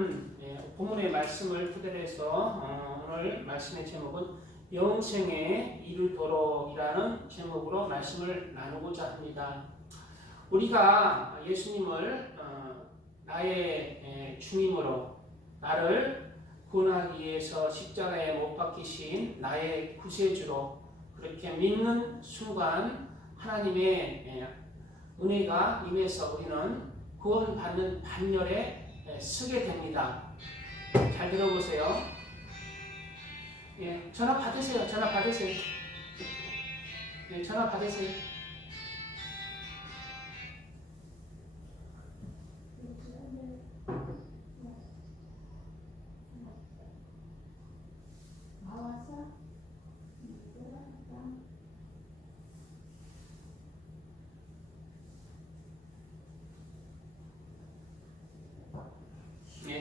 우리는 본문의 말씀을 토대로 해서 오늘 말씀의 제목은 영생에 이르도록이라는 제목으로 말씀을 나누고자 합니다. 우리가 예수님을 나의 주님으로 나를 구원하기 위해서 십자가에 못 박히신 나의 구세주로 그렇게 믿는 순간 하나님의 은혜가 임해서 우리는 구원받는 반열에 서게 됩니다. 잘 들어보세요. 전화 받으세요. 전화 받으세요. 전화 받으세요.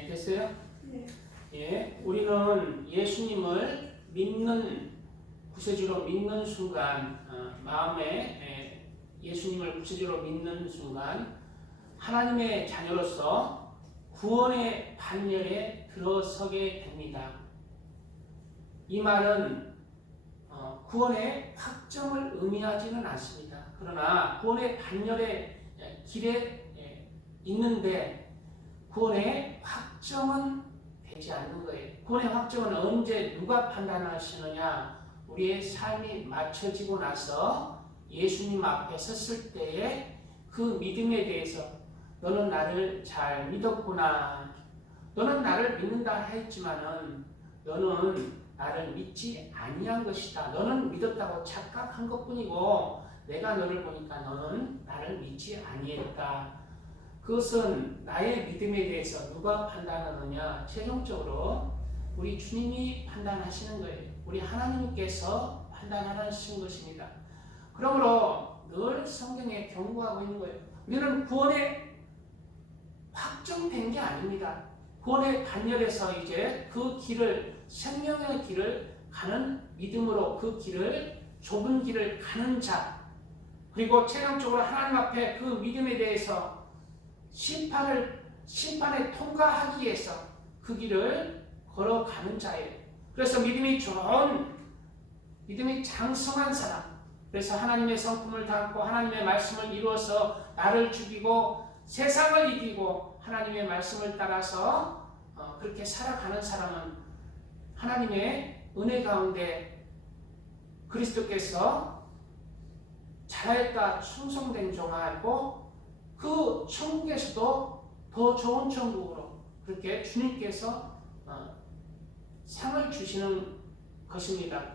됐어요? 네. 우리는 예수님을 믿는 구세주로 믿는 순간, 마음에 예수님을 구세주로 믿는 순간 하나님의 자녀로서 구원의 반열에 들어서게 됩니다. 이 말은 구원의 확정을 의미하지는 않습니다. 그러나 구원의 반열의 길에 있는데 구원의 확정은 되지 않는 거예요. 구원의 확정은 언제 누가 판단하시느냐? 우리의 삶이 맞춰지고 나서 예수님 앞에 섰을 때에 그 믿음에 대해서 너는 나를 잘 믿었구나. 너는 나를 믿는다 했지만은 너는 나를 믿지 아니한 것이다. 너는 믿었다고 착각한 것뿐이고 내가 너를 보니까 너는 나를 믿지 아니했다. 그것은 나의 믿음에 대해서 누가 판단하느냐? 최종적으로 우리 주님이 판단하시는 거예요. 우리 하나님께서 판단하시는 것입니다. 그러므로 늘 성경에 경고하고 있는 거예요. 우리는 구원에 확정된 게 아닙니다. 구원의 반열에서 이제 그 길을, 생명의 길을 가는 믿음으로 그 길을, 좁은 길을 가는 자, 그리고 최종적으로 하나님 앞에 그 믿음에 대해서 심판에 통과하기 위해서 그 길을 걸어가는 자예요. 그래서 믿음이 좋은, 믿음이 장성한 사람, 그래서 하나님의 성품을 담고 하나님의 말씀을 이루어서 나를 죽이고 세상을 이기고 하나님의 말씀을 따라서 그렇게 살아가는 사람은 하나님의 은혜 가운데 그리스도께서 잘하였다 충성된 종하고 그 천국에서도 더 좋은 천국으로 그렇게 주님께서 상을 주시는 것입니다.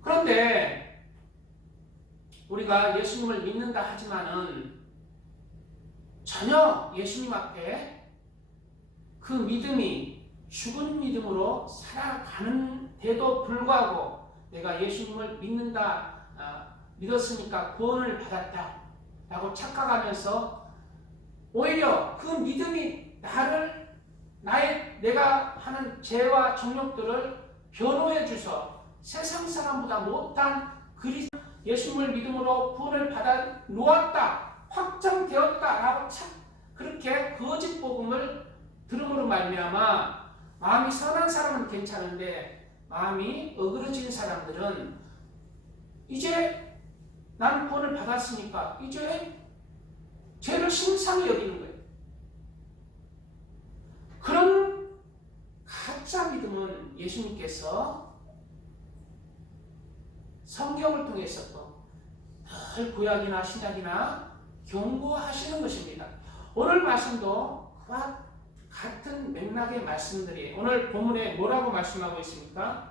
그런데 우리가 예수님을 믿는다 하지만은 전혀 예수님 앞에 그 믿음이 죽은 믿음으로 살아가는데도 불구하고 내가 예수님을 믿는다, 믿었으니까 구원을 받았다 라고 착각하면서 오히려 그 믿음이 내가 하는 죄와 정욕들을 변호해 주서 세상 사람보다 못한 예수님을 믿음으로 구원을 받아 놓았다, 확정되었다 라고 그렇게 거짓 복음을 들음으로 말미암아 마음이 선한 사람은 괜찮은데 마음이 어그러진 사람들은 이제 나는 구원을 받았으니까 이제 죄를 심상히 여기는 거예요. 그런 가짜 믿음은 예수님께서 성경을 통해서도 늘 구약이나 신약이나 경고하시는 것입니다. 오늘 말씀도 그와 같은 맥락의 말씀들이 오늘 본문에 뭐라고 말씀하고 있습니까?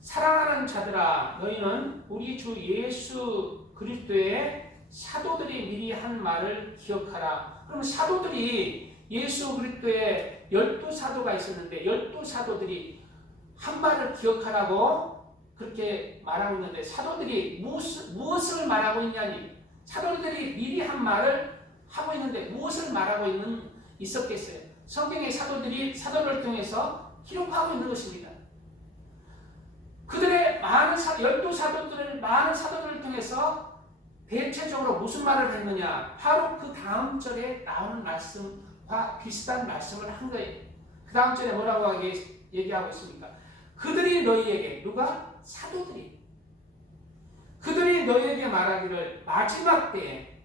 사랑하는 자들아 너희는 우리 주 예수 그리스도의 사도들이 미리 한 말을 기억하라. 그럼 사도들이 예수 그리스도의 12사도가 있었는데 12사도들이 한 말을 기억하라고 그렇게 말하고 있는데 사도들이 무엇을 말하고 있냐니 사도들이 미리 한 말을 하고 있는데 무엇을 말하고 있었겠어요? 성경의 사도를 통해서 기록하고 있는 것입니다. 그들의 많은 12사도들을 많은 사도들을 통해서 대체적으로 무슨 말을 했느냐? 바로 그 다음 절에 나오는 말씀 비슷한 말씀을 한 거예요. 그 다음 절에 뭐라고 얘기하고 있습니까? 그들이 너희에게, 누가? 사도들이. 그들이 너희에게 말하기를 마지막 때에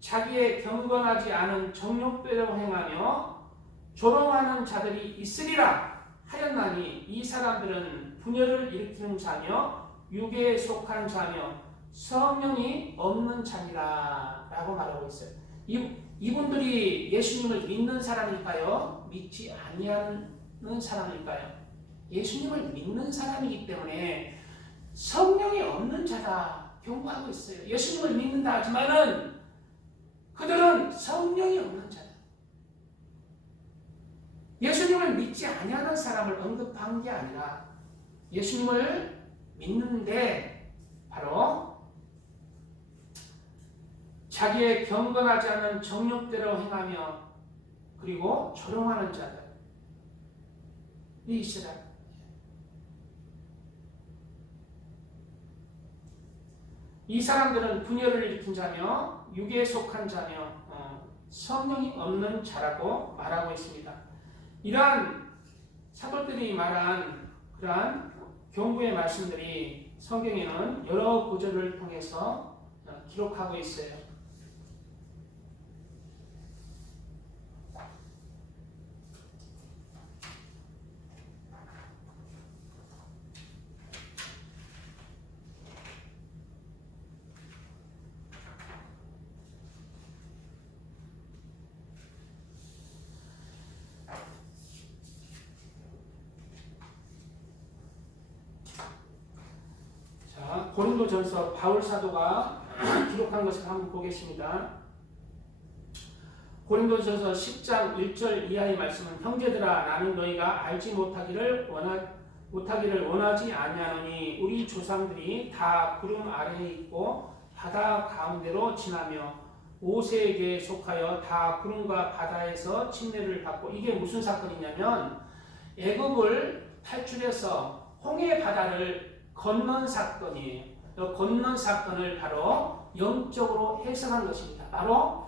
자기의 경건하지 않은 정욕대로 행하며 조롱하는 자들이 있으리라 하였나니 이 사람들은 분열을 일으키는 자며 육에 속한 자며 성령이 없는 자니라 라고 말하고 있어요. 이분들이 예수님을 믿는 사람일까요? 믿지 아니하는 사람일까요? 예수님을 믿는 사람이기 때문에 성령이 없는 자다 경고하고 있어요. 예수님을 믿는다 하지만은 그들은 성령이 없는 자다. 예수님을 믿지 아니하는 사람을 언급한 게 아니라 예수님을 믿는데 바로 자기의 경건하지 않은 정욕대로 행하며 그리고 조롱하는 자들 이 이스라엘. 이 사람들은 분열을 일으킨 자며 육에 속한 자며 성령이 없는 자라고 말하고 있습니다. 이러한 사도들이 말한 그러한 경고의 말씀들이 성경에는 여러 구절을 통해서 기록하고 있어요. 고린도전서 바울 사도가 기록한 것을 한번 보겠습니다. 고린도전서 10장 1절 이하의 말씀은 형제들아 나는 너희가 알지 못하기를 원하지 아니하노니 우리 조상들이 다 구름 아래에 있고 바다 가운데로 지나며 모세에게 속하여 다 구름과 바다에서 침례를 받고 이게 무슨 사건이냐면 애굽을 탈출해서 홍해 바다를 건넌 사건이에요. 건넌 사건을 바로 영적으로 해석한 것입니다. 바로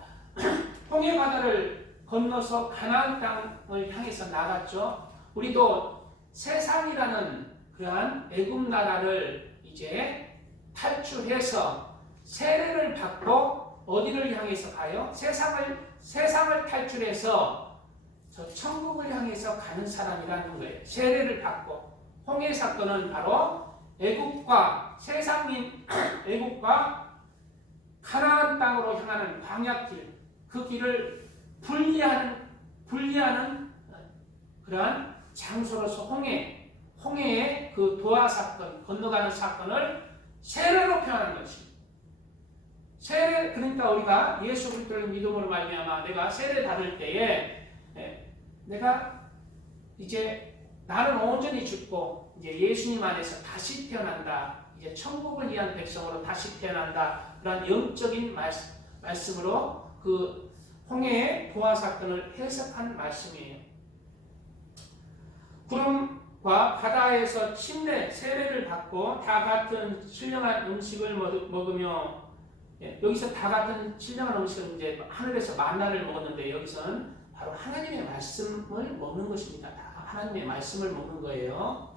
홍해 바다를 건너서 가나안 땅을 향해서 나갔죠. 우리도 세상이라는 그러한 애굽 나라를 이제 탈출해서 세례를 받고 어디를 향해서 가요? 세상을 탈출해서 저 천국을 향해서 가는 사람이라는 거예요. 세례를 받고 홍해 사건은 바로 애굽과 애굽과 가나안 땅으로 향하는 광야길, 그 길을 분리하는 그러한 장소로서 홍해의 그 도하 사건, 건너가는 사건을 세례로 표현하는 것입니다. 세례, 그러니까 우리가 예수 그리스도를 믿음으로 말미암아 내가 세례 받을 때에 내가 이제 나는 온전히 죽고 이제 예수님 안에서 다시 태어난다. 이제 천국을 위한 백성으로 다시 태어난다. 그런 영적인 말씀으로 그 홍해의 도하 사건을 해석한 말씀이에요. 구름과 바다에서 세례를 받고 다 같은 신령한 음식을 먹으며 여기서 다 같은 신령한 음식은 이제 하늘에서 만나를 먹었는데 여기서는 바로 하나님의 말씀을 먹는 것입니다. 하나님의 말씀을 먹는 거예요.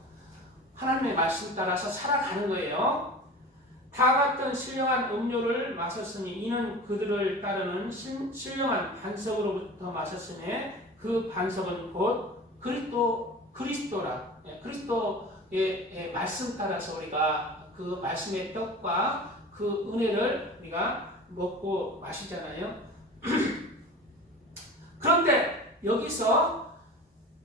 하나님의 말씀 따라서 살아가는 거예요. 다 같은 신령한 음료를 마셨으니 이는 그들을 따르는 신령한 반석으로부터 마셨으니 그 반석은 곧 그리스도라. 그리스도의 말씀 따라서 우리가 그 말씀의 떡과 그 은혜를 우리가 먹고 마시잖아요. 그런데 여기서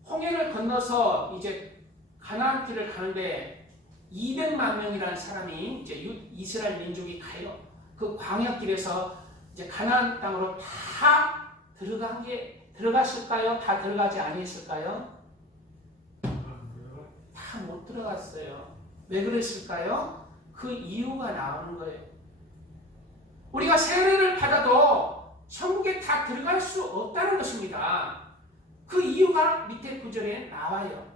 홍해를 건너서 이제 가나안 길을 가는데 200만 명이라는 사람이 이제 이스라엘 민족이 가요. 그 광야길에서 이제 가나안 땅으로 다 들어갔을까요? 다 들어가지 아니했을까요? 다 못 들어갔어요. 왜 그랬을까요? 그 이유가 나오는 거예요. 우리가 세례를 받아도 천국에 다 들어갈 수 없다는 것입니다. 그 이유가 밑에 구절에 나와요.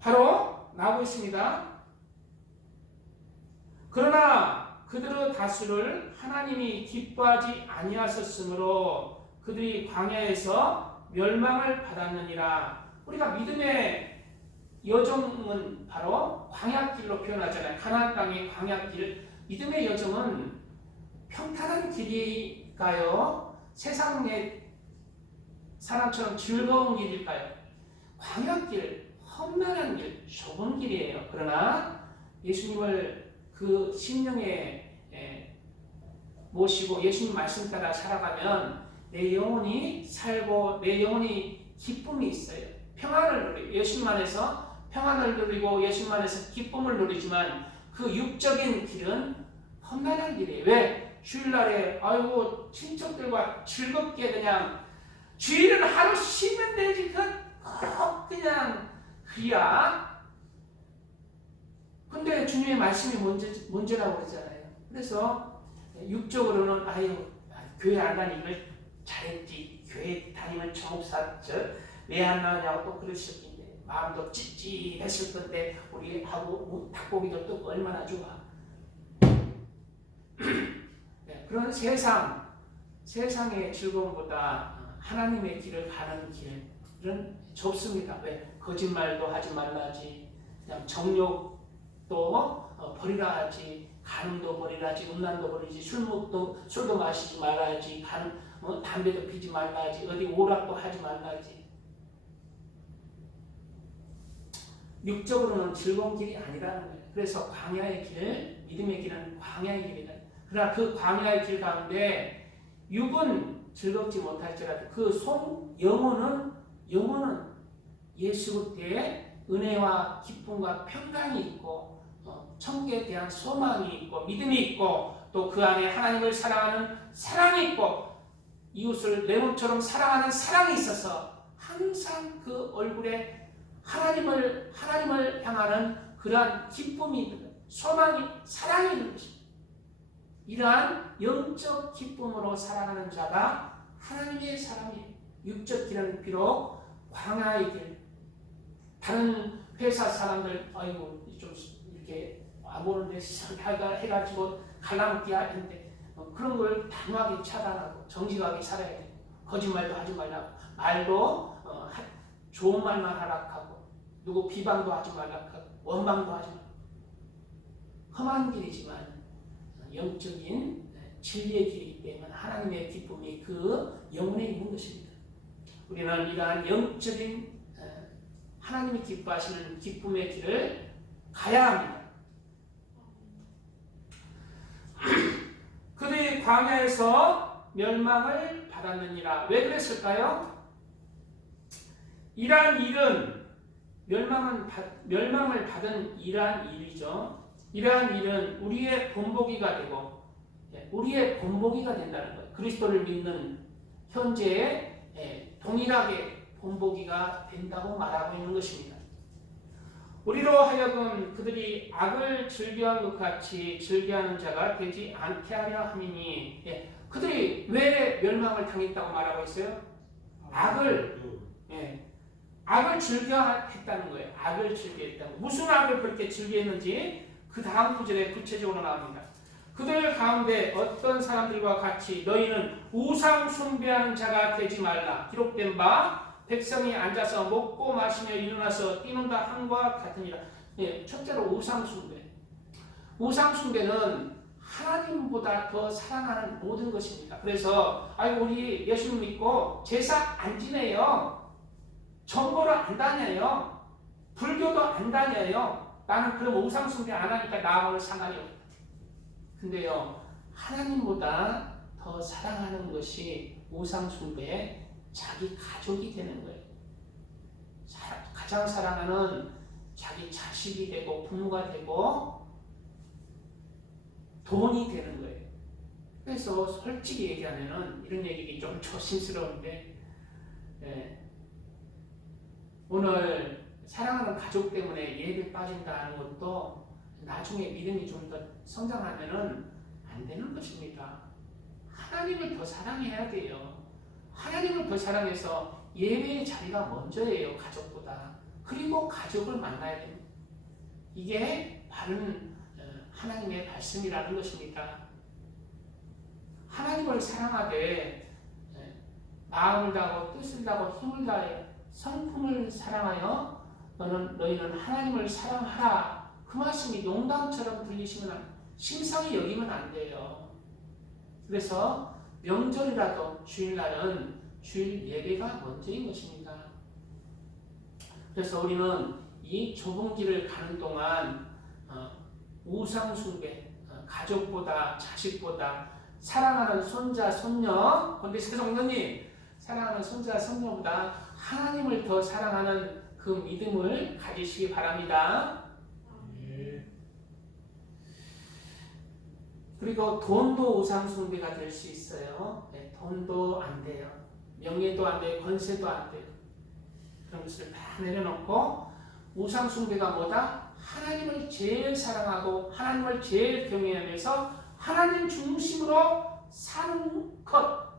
바로 나오고 있습니다. 그러나 그들의 다수를 하나님이 기뻐하지 아니하셨으므로 그들이 광야에서 멸망을 받았느니라. 우리가 믿음의 여정은 바로 광야길로 표현하잖아요. 가나안 땅의 광야길. 믿음의 여정은 평탄한 길일까요? 세상의 사람처럼 즐거운 길일까요? 광야길, 험난한 길, 좁은 길이에요. 그러나 예수님을 그 심령에 모시고 예수님 말씀 따라 살아가면 내 영혼이 살고 내 영혼이 기쁨이 있어요. 평안을 누리고 예수님 안에서 평안을 누리고 예수님 안에서 기쁨을 누리지만 그 육적인 길은 험난한 길이에요. 왜? 주일날에 아이고 친척들과 즐겁게 그냥 주일은 하루 쉬면 되지 그냥 그야. 근데 주님의 말씀이 문제라고 그러잖아요. 그래서 육적으로는 아유 교회 안 다니면 잘했지. 교회 다니면 정옥사 왜 안 나오냐고 또 그러실 텐데 마음도 찝찝했을 건데 우리 하고 닭고기도 또 얼마나 좋아. 네, 그런 세상의 즐거움보다 하나님의 길을 가는 길은 좁습니다. 왜? 거짓말도 하지 말라지, 그냥 정욕도 버리라 하지, 간음도 버리라 하지, 음란도 버리지, 술도 마시지 말아야지, 담배도 피지 말아야지, 어디 오락도 하지 말아야지. 육적으로는 즐거운 길이 아니라는 거예요. 그래서 광야의 길, 믿음의 길은 광야의 길이다. 그러나 그 광야의 길 가운데 육은 즐겁지 못할지라도 그 영혼은 예수 그리스도의 은혜와 기쁨과 평강이 있고 천국에 대한 소망이 있고 믿음이 있고 또 그 안에 하나님을 사랑하는 사랑이 있고 이웃을 내 몸처럼 사랑하는 사랑이 있어서 항상 그 얼굴에 하나님을 향하는 그러한 기쁨이, 소망이, 사랑이 있는 것입니다. 이러한 영적 기쁨으로 살아가는 자가 하나님의 사람이에요. 육적 길은 비록 광야의 길. 다른 회사 사람들 아이고 좀 이렇게 와보는데 해가지고 갈라먹기 하는데 그런 걸 단호하게 차단하고 정직하게 살아야 돼요. 거짓말도 하지 말라고. 말도 좋은 말만 하라고. 누구 비방도 하지 말라고. 원망도 하지 말라고. 험한 길이지만 영적인 진리의 길이기 때문에 하나님의 기쁨이 그 영혼에 있는 것입니다. 우리는 이러한 영적인 하나님이 기뻐하시는 기쁨의 길을 가야 합니다. 그들이 광야에서 멸망을 받았느니라. 왜 그랬을까요? 이러한 일은 멸망을 받은 이러한 일이죠. 이러한 일은 우리의 본보기가 되고 우리의 본보기가 된다는 거예요. 그리스도를 믿는 현재의 동일하게 본보기가 된다고 말하고 있는 것입니다. 우리로 하여금 그들이 악을 즐겨한 것 같이 즐겨하는 자가 되지 않게 하려 함이니 그들이 왜 멸망을 당했다고 말하고 있어요? 악을 즐겨했다는 거예요. 악을 즐겨했다고. 무슨 악을 그렇게 즐겨했는지 그 다음 구절에 구체적으로 나옵니다. 그들 가운데 어떤 사람들과 같이 너희는 우상 숭배하는 자가 되지 말라. 기록된 바 백성이 앉아서 먹고 마시며 일어나서 뛰는다 함과 같으니라. 첫째로 우상 숭배. 우상 숭배는 하나님보다 더 사랑하는 모든 것입니다. 그래서 우리 예수님 믿고 제사 안 지내요. 정보를 안 다녀요. 불교도 안 다녀요. 나는 그럼 우상 숭배 안 하니까 나하고는 상관이 없다. 근데요, 하나님보다 더 사랑하는 것이 우상 숭배의 자기 가족이 되는 거예요. 가장 사랑하는 자기 자식이 되고 부모가 되고 돈이 되는 거예요. 그래서 솔직히 얘기하면은 이런 얘기가 좀 조심스러운데 오늘 사랑하는 가족 때문에 예배 빠진다는 것도 나중에 믿음이 좀 더 성장하면은 안 되는 것입니다. 하나님을 더 사랑해야 돼요. 하나님을 더 사랑해서 예배의 자리가 먼저예요. 가족보다. 그리고 가족을 만나야 됩니다. 이게 바른 하나님의 말씀이라는 것입니다. 하나님을 사랑하되 마음을 다하고 뜻을 다하고 힘을 다하여 성품을 사랑하여 너희는 하나님을 사랑하라. 그 말씀이 농담처럼 들리시면 심상히 여기면 안 돼요. 그래서 명절이라도 주일날은 주일 예배가 먼저인 것입니다. 그래서 우리는 이 좁은 길을 가는 동안 우상숭배, 가족보다 자식보다 사랑하는 손자, 손녀, 권대식 성도님, 사랑하는 손자, 손녀보다 하나님을 더 사랑하는 그 믿음을 가지시기 바랍니다. 그리고 돈도 우상숭배가 될 수 있어요. 네, 돈도 안 돼요. 명예도 안 돼요. 권세도 안 돼요. 그런 것을 다 내려놓고 우상숭배가 뭐다? 하나님을 제일 사랑하고 하나님을 제일 경외하면서 하나님 중심으로 사는 것.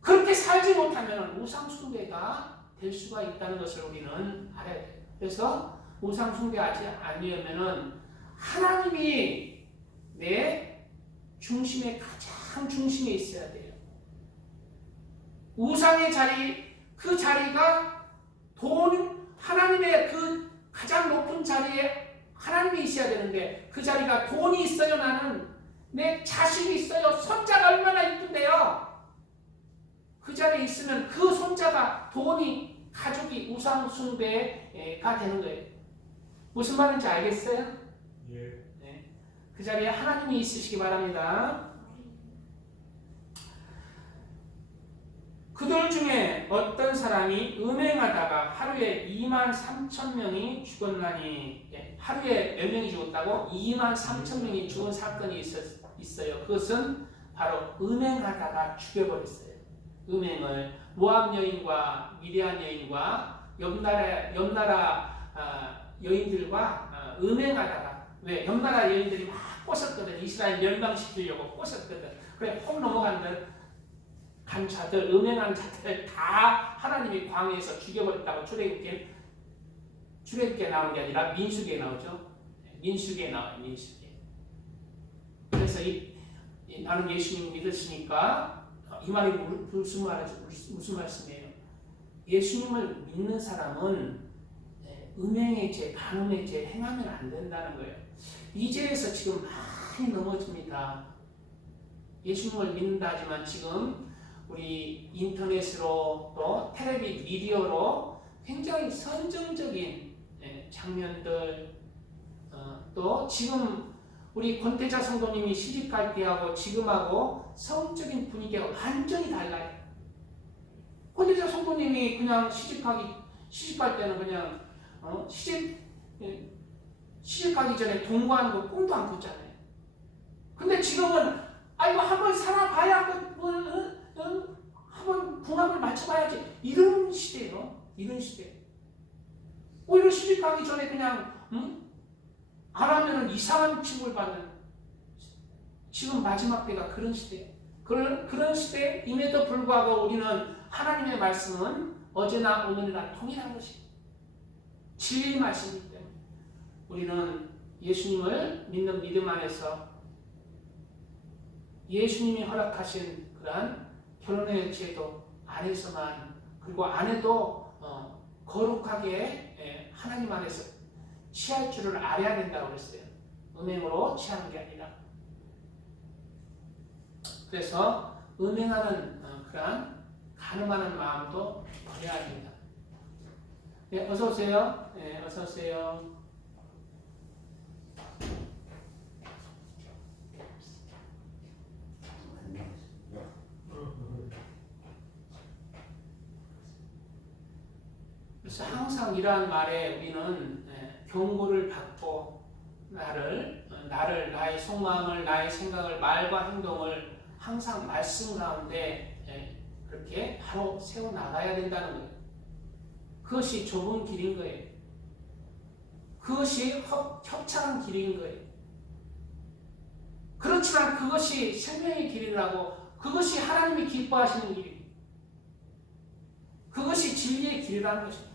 그렇게 살지 못하면 우상숭배가 될 수가 있다는 것을 우리는 알아야 돼요. 그래서 우상숭배하지 않으려면 하나님이 내 중심에 가장 중심에 있어야 돼요. 우상의 자리, 그 자리가 하나님의 그 가장 높은 자리에 하나님이 있어야 되는데 그 자리가 돈이 있어요. 나는 내 자식이 있어요. 손자가 얼마나 이쁜데요. 그 자리에 있으면 그 손자가 돈이 가족이 우상숭배가 되는 거예요. 무슨 말인지 알겠어요? 예. 그 자리에 하나님이 있으시기 바랍니다. 그들 중에 어떤 사람이 음행하다가 하루에 23,000명이 죽었나니, 하루에 몇 명이 죽었다고? 23,000명이 죽은 사건이 있어요. 그것은 바로 음행하다가 죽여버렸어요. 음행을 모압 여인과 미디안 여인과 옆나라 여인들과 음행하다가, 왜? 옆나라 여인들이 막 꼬셨거든. 이스라엘 멸망시키려고 꼬셨거든. 그래 폭 넘어간 자들, 음행한 자들 다 하나님이 광야에서 죽여버렸다고 출애굽기에 나온 게 아니라 민수기에 나오죠. 민수기에 나와요. 민수기에. 그래서 나는 예수님 믿으시니까 이 말이 무슨 말씀이에요? 예수님을 믿는 사람은 음행의 죄, 간음의 죄 행하면 안 된다는 거예요. 이 죄에서 지금 많이 넘어집니다. 예수님을 믿는다 하지만 지금 우리 인터넷으로 또 텔레비 미디어로 굉장히 선정적인 장면들, 또 지금 우리 권태자 성도님이 시집갈 때하고 지금하고 성적인 분위기가 완전히 달라요. 권태자 성도님이 그냥 시집갈 때는 그냥 시집가기 전에 동거하는 거 꿈도 안 꿨잖아요. 근데 지금은 이거 한번 살아봐야 한번 궁합을 맞춰봐야지. 이런 시대예요. 이런 시대. 오히려 시집가기 전에 그냥 안 하면은 이상한 취급을 받는 지금 마지막 때가 그런 시대. 그런 시대임에도 불구하고 우리는 하나님의 말씀은 어제나 오늘이나 통일한 것입니다. 진리의 말씀이기 때문에 우리는 예수님을 믿는 믿음 안에서 예수님이 허락하신 그러한 결혼의 제도 안에서만, 그리고 안에도 거룩하게 하나님 안에서 취할 줄을 알아야 된다고 그랬어요. 음행으로 취하는 게 아니라. 그래서 음행하는 그러한 간음하는 마음도 버려야 합니다. 네, 어서 오세요. 네, 어서 오세요. 그래서 항상 이러한 말에 우리는 경고를 받고 나의 속마음을, 나의 생각을, 말과 행동을 항상 말씀 가운데 그렇게 바로 세워 나가야 된다는 거예요. 그것이 좁은 길인 거예요. 그것이 협착한 길인 거예요. 그렇지만 그것이 생명의 길이라고, 그것이 하나님이 기뻐하시는 길이에요. 그것이 진리의 길이라는 것입니다.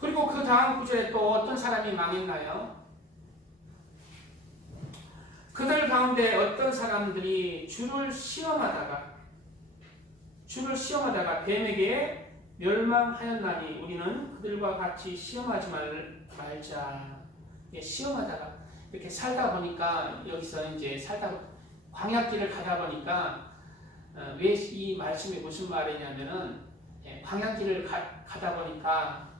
그리고 그 다음 구절에 또 어떤 사람이 망했나요? 그들 가운데 어떤 사람들이 주를 시험하다가 뱀에게 멸망하였나니 우리는 그들과 같이 시험하지 말자. 시험하다가 이렇게 살다 보니까 여기서 이제 광야길을 가다 보니까 왜 이 말씀이 무슨 말이냐면은 광야길을 가다 보니까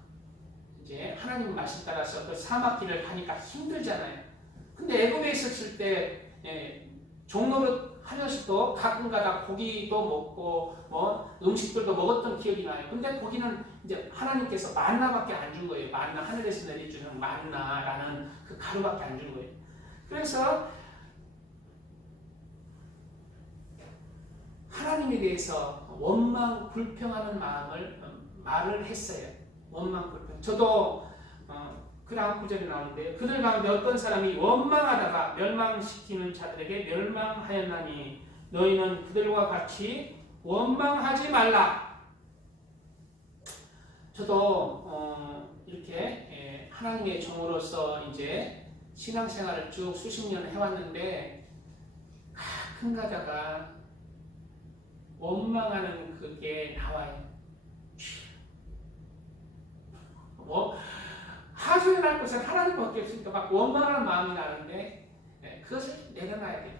이제 하나님 말씀 따라서 그 사막길을 가니까 힘들잖아요. 근데 애굽에 있었을 때 종로를 하면서도 가끔가다 고기도 먹고 뭐 음식들도 먹었던 기억이 나요. 근데 거기는 이제 하나님께서 만나밖에 안 준 거예요. 만나, 하늘에서 내려주는 만나라는 그 가루밖에 안 준 거예요. 그래서 하나님에 대해서 원망 불평하는 말을 했어요. 원망 불평. 저도 그 다음 구절이 나오는데요. 그들 가운데 어떤 사람이 원망하다가 멸망시키는 자들에게 멸망하였나니 너희는 그들과 같이 원망하지 말라. 저도 이렇게 하나님의 종으로서 이제 신앙생활을 쭉 수십 년 해왔는데 가끔 가다가 원망하는 그게 나와요. 하소연 할 것은 하나님밖에 없으니까 막 원망하는 마음이 나는데 그것을 내려놔야 돼요.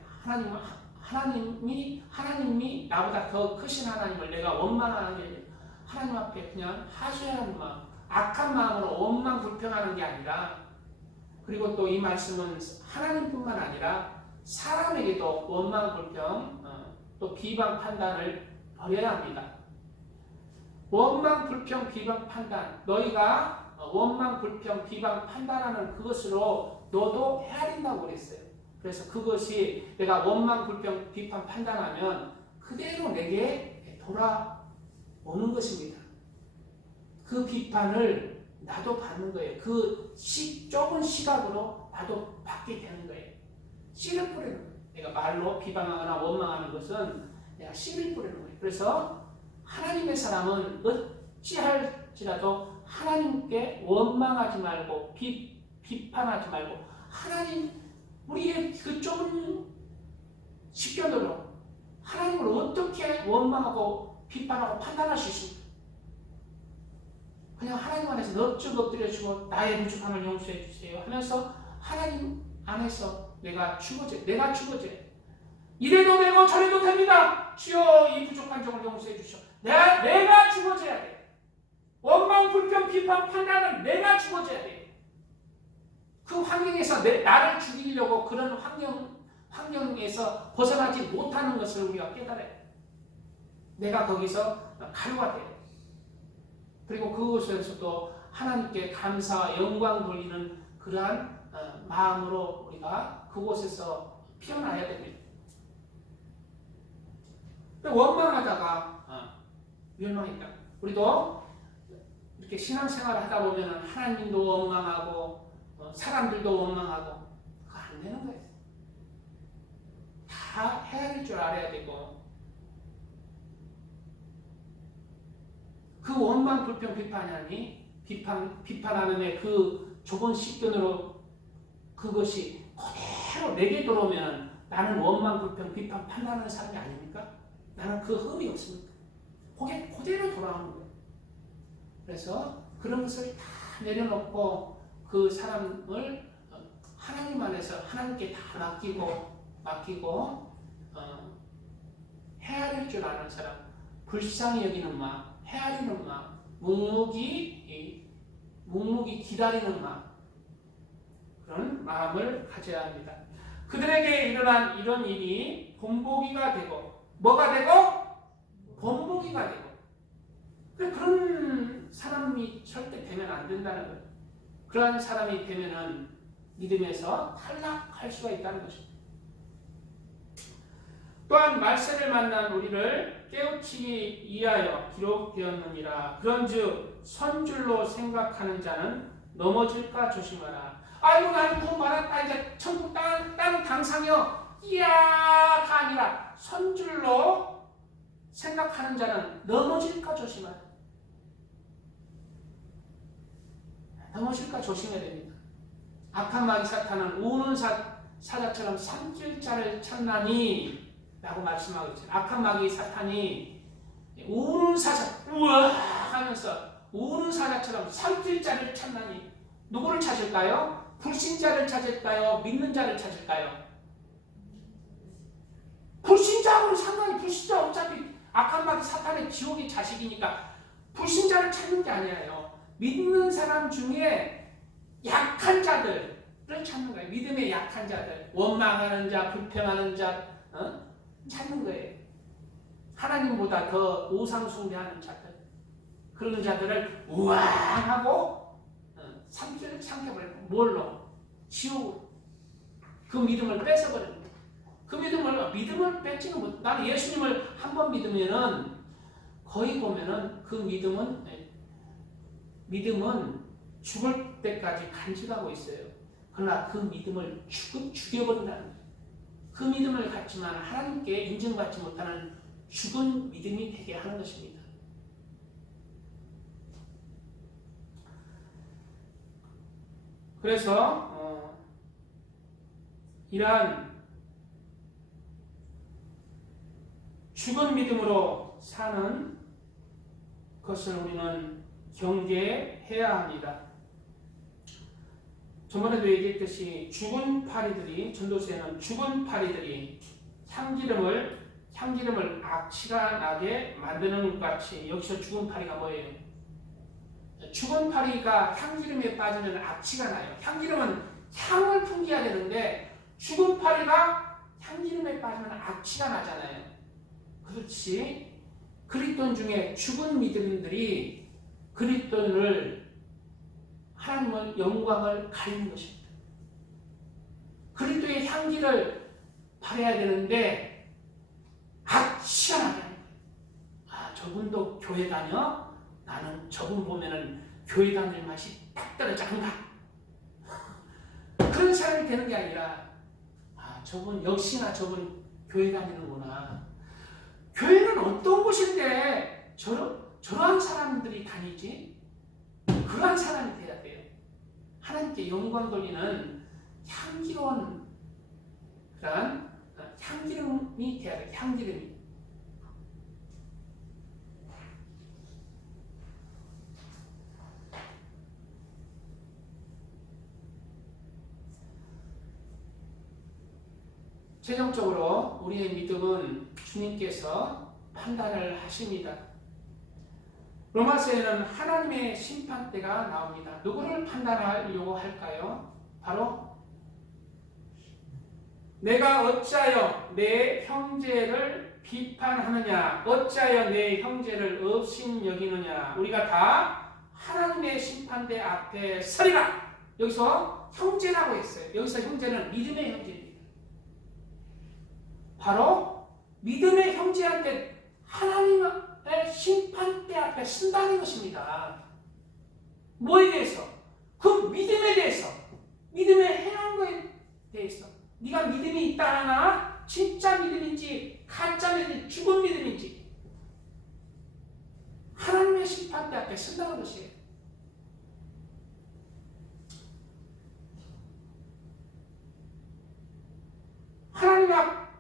하나님이 나보다 더 크신 하나님을 내가 원망하는 게 하나님 앞에 그냥 하소연하는 마음, 악한 마음으로 원망 불평하는 게 아니라, 그리고 또 이 말씀은 하나님뿐만 아니라 사람에게도 원망 불평, 또 비방 판단을 버려야 합니다. 원망 불평 비방 판단, 너희가 원망 불평 비방 판단하는 그것으로 너도 헤아린다고 그랬어요. 그래서 그것이 내가 원망 불평 비판 판단하면 그대로 내게 돌아오는 것입니다. 그 비판을 나도 받는 거예요. 그 좁은 시각으로 나도 받게 되는 거예요. 씨를 뿌리는 거예요. 내가 말로 비방하거나 원망하는 것은 내가 씨를 뿌리는 거예요. 그래서 하나님의 사람은 어찌할지라도 하나님께 원망하지 말고 비판하지 말고 하나님, 우리의 그 좁은 식견으로 하나님을 어떻게 원망하고 비판하고 판단할 수 있습니까? 그냥 하나님 안에서 넙죽 엎드려주고 나의 부족함을 용서해 주세요 하면서 하나님 안에서 내가 죽어져요. 이래도 되고 저래도 됩니다. 주여 이 부족한 점을 용서해 주시오. 내가 죽어져야 돼. 원망, 불평, 비판, 판단은 내가 죽어져야 돼. 그 환경에서 나를 죽이려고 그런 환경에서 벗어나지 못하는 것을 우리가 깨달아야 돼. 내가 거기서 가루가 돼. 그리고 그곳에서도 하나님께 감사와 영광 돌리는 그러한 마음으로 우리가 그곳에서 피어나야 됩니다. 원망하다가 멸망했다. 우리도 이렇게 신앙생활을 하다 보면 하나님도 원망하고 사람들도 원망하고 그거 안 되는 거예요. 다 헤아릴 줄 알아야 되고 그 원망 불평 비판하는 그 좁은 식견으로 그것이 그대로 내게 들어오면 나는 원망 불평 비판 판단하는 사람이 아닙니까? 나는 그 흠이 없습니까? 그게 그대로 돌아오는 거예요. 그래서 그런 것을 다 내려놓고 그 사람을 하나님 안에서 하나님께 다 맡기고 헤아릴 줄 아는 사람, 불쌍히 여기는 마음, 헤아리는 마음, 묵묵히 기다리는 마음, 그런 마음을 가져야 합니다. 그들에게 일어난 이런 일이 본보기가 되고 뭐가 되고? 본보기가 되고. 그런 사람이 절대 되면 안 된다는 거예요. 그러한 사람이 되면은 믿음에서 탈락할 수가 있다는 것입니다. 또한 말세를 만난 우리를 깨우치기 위하여 기록되었느니라. 그런즉 선줄로 생각하는 자는 넘어질까 조심하라. 아이고 나는 구원 받았다 이제 천국 땅 당상이여 이야가 아니라 선줄로 생각하는 자는 넘어질까 조심하라. 넘어질까 조심해야 됩니다. 악한 마귀 사탄은 우는 사자처럼 삼킬 자를 찾나니 라고 말씀하고 있어요. 악한 마귀 사탄이 우는 사자 우와 하면서 우는 사자처럼 삼킬 자를 찾나니 누구를 찾을까요? 불신자를 찾을까요? 믿는 자를 찾을까요? 불신자하고는 상관이 불신자 어차피 악한 마귀 사탄의 지옥의 자식이니까 불신자를 찾는 게 아니에요. 믿는 사람 중에 약한 자들을 찾는 거예요. 믿음의 약한 자들, 원망하는 자, 불평하는 자 찾는 거예요. 하나님보다 더 우상 숭배하는 자들, 그런 자들을 우왕하고 삼켜버리고 뭘로? 지옥으로. 그 믿음을 뺏어버리는 거예요. 그 믿음을 뺏지는 못. 나는 예수님을 한 번 믿으면은 거의 보면은 그 믿음은 죽을 때까지 간직하고 있어요. 그러나 그 믿음을 죽여버린다는 거예요. 그 믿음을 갖지만 하나님께 인정받지 못하는 죽은 믿음이 되게 하는 것입니다. 그래서 이러한 죽은 믿음으로 사는 것을 우리는 경계해야 합니다. 저번에도 얘기했듯이 죽은 파리들이, 전도서에는 죽은 파리들이 향기름을 악취가 나게 만드는 것 같이, 여기서 죽은 파리가 뭐예요? 죽은 파리가 향기름에 빠지면 악취가 나요. 향기름은 향을 풍겨야 되는데 죽은 파리가 향기름에 빠지면 악취가 나잖아요. 그렇지. 그리스도인 중에 죽은 믿음인들이 그리스도인을 하나님의 영광을 가리는 것입니다. 그리스도의 향기를 발해야 되는데 악취가 나게 하는 거예요. 아, 저분도 교회 다녀? 나는 저분 보면은 교회 다닐 맛이 딱 떨어져 안 가. 그런 사람이 되는 게 아니라 아, 저분 역시나 저분 교회 다니는구나. 교회는 어떤 곳인데 저러한 사람들이 다니지? 그러한 사람이 돼야 돼요. 하나님께 영광 돌리는 향기로운 그런 향기름이 돼야 돼요. 향기름이. 최종적으로 우리의 믿음은 주님께서 판단을 하십니다. 로마서에는 하나님의 심판대가 나옵니다. 누구를 판단하려고 할까요? 바로 내가 어찌하여 내 형제를 비판하느냐, 어찌하여 내 형제를 업신여기느냐. 우리가 다 하나님의 심판대 앞에 서리라. 여기서 형제라고 했어요. 여기서 형제는 믿음의 형제입니다. 바로 믿음의 형제한테 하나님의 심판대 앞에 쓴다는 것입니다. 뭐에 대해서? 그 믿음에 대해서, 믿음의 행한 거에 대해서. 네가 믿음이 있다 하나 진짜 믿음인지 가짜 믿음인지 죽은 믿음인지 하나님의 심판대 앞에 쓴다는 것이에요.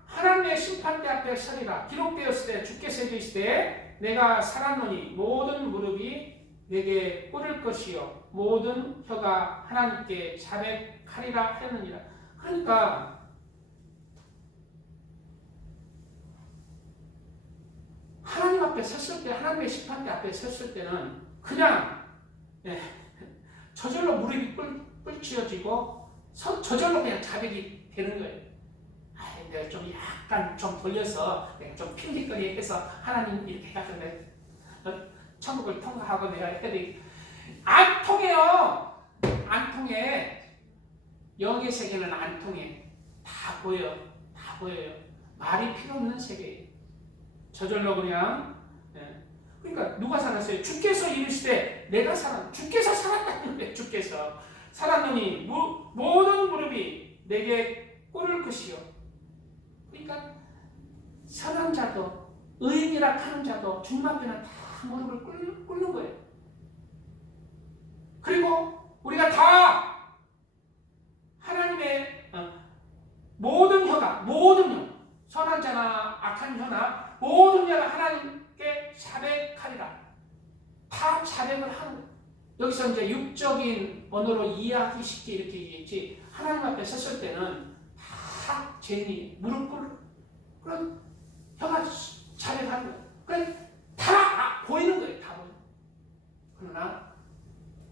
하나님의 심판대 앞에 서리라. 기록되었을 때, 주께서 해주실 때 내가 살았노니 모든 무릎이 내게 꿇을 것이요 모든 혀가 하나님께 자백하리라 하였느니라. 그러니까 하나님 앞에 섰을 때, 하나님의 심판대 앞에 섰을 때는 그냥 저절로 무릎이 꿇혀지고 저절로 그냥 자백이 되는 거예요. 내가 좀 약간 좀 돌려서 내가 좀 핑계거리 해서 하나님 이렇게 해가지고 내가 천국을 통과하고 내가 해야 돼. 안 통해요. 안 통해. 영의 세계는 안 통해. 다 보여. 다 보여요. 말이 필요 없는 세계예요. 저절로 그냥. 그러니까 누가 살았어요? 주께서 이르시되 내가 주께서 살았다는 거예요. 주께서 살았느니 모든 무릎이 내게 꿇을 것이요. 그러니까 선한 자도 의인이라 하는 자도 주님 앞에는 다 무릎을 꿇는 거예요. 그리고 우리가 다 하나님의 모든 혀가, 모든 혀, 선한 자나 악한 혀나 모든 혀가 하나님께 자백하리라. 다 자백을 하는 거예요. 여기서 이제 육적인 언어로 이해하기 쉽게 이렇게 얘기했지, 하나님 앞에 섰을 때는 다 죄인이 무릎 꿇고 그런 혀가 자백하는 거예요. 그래 다 보이는 거예요. 다 보이는 거예요. 그러나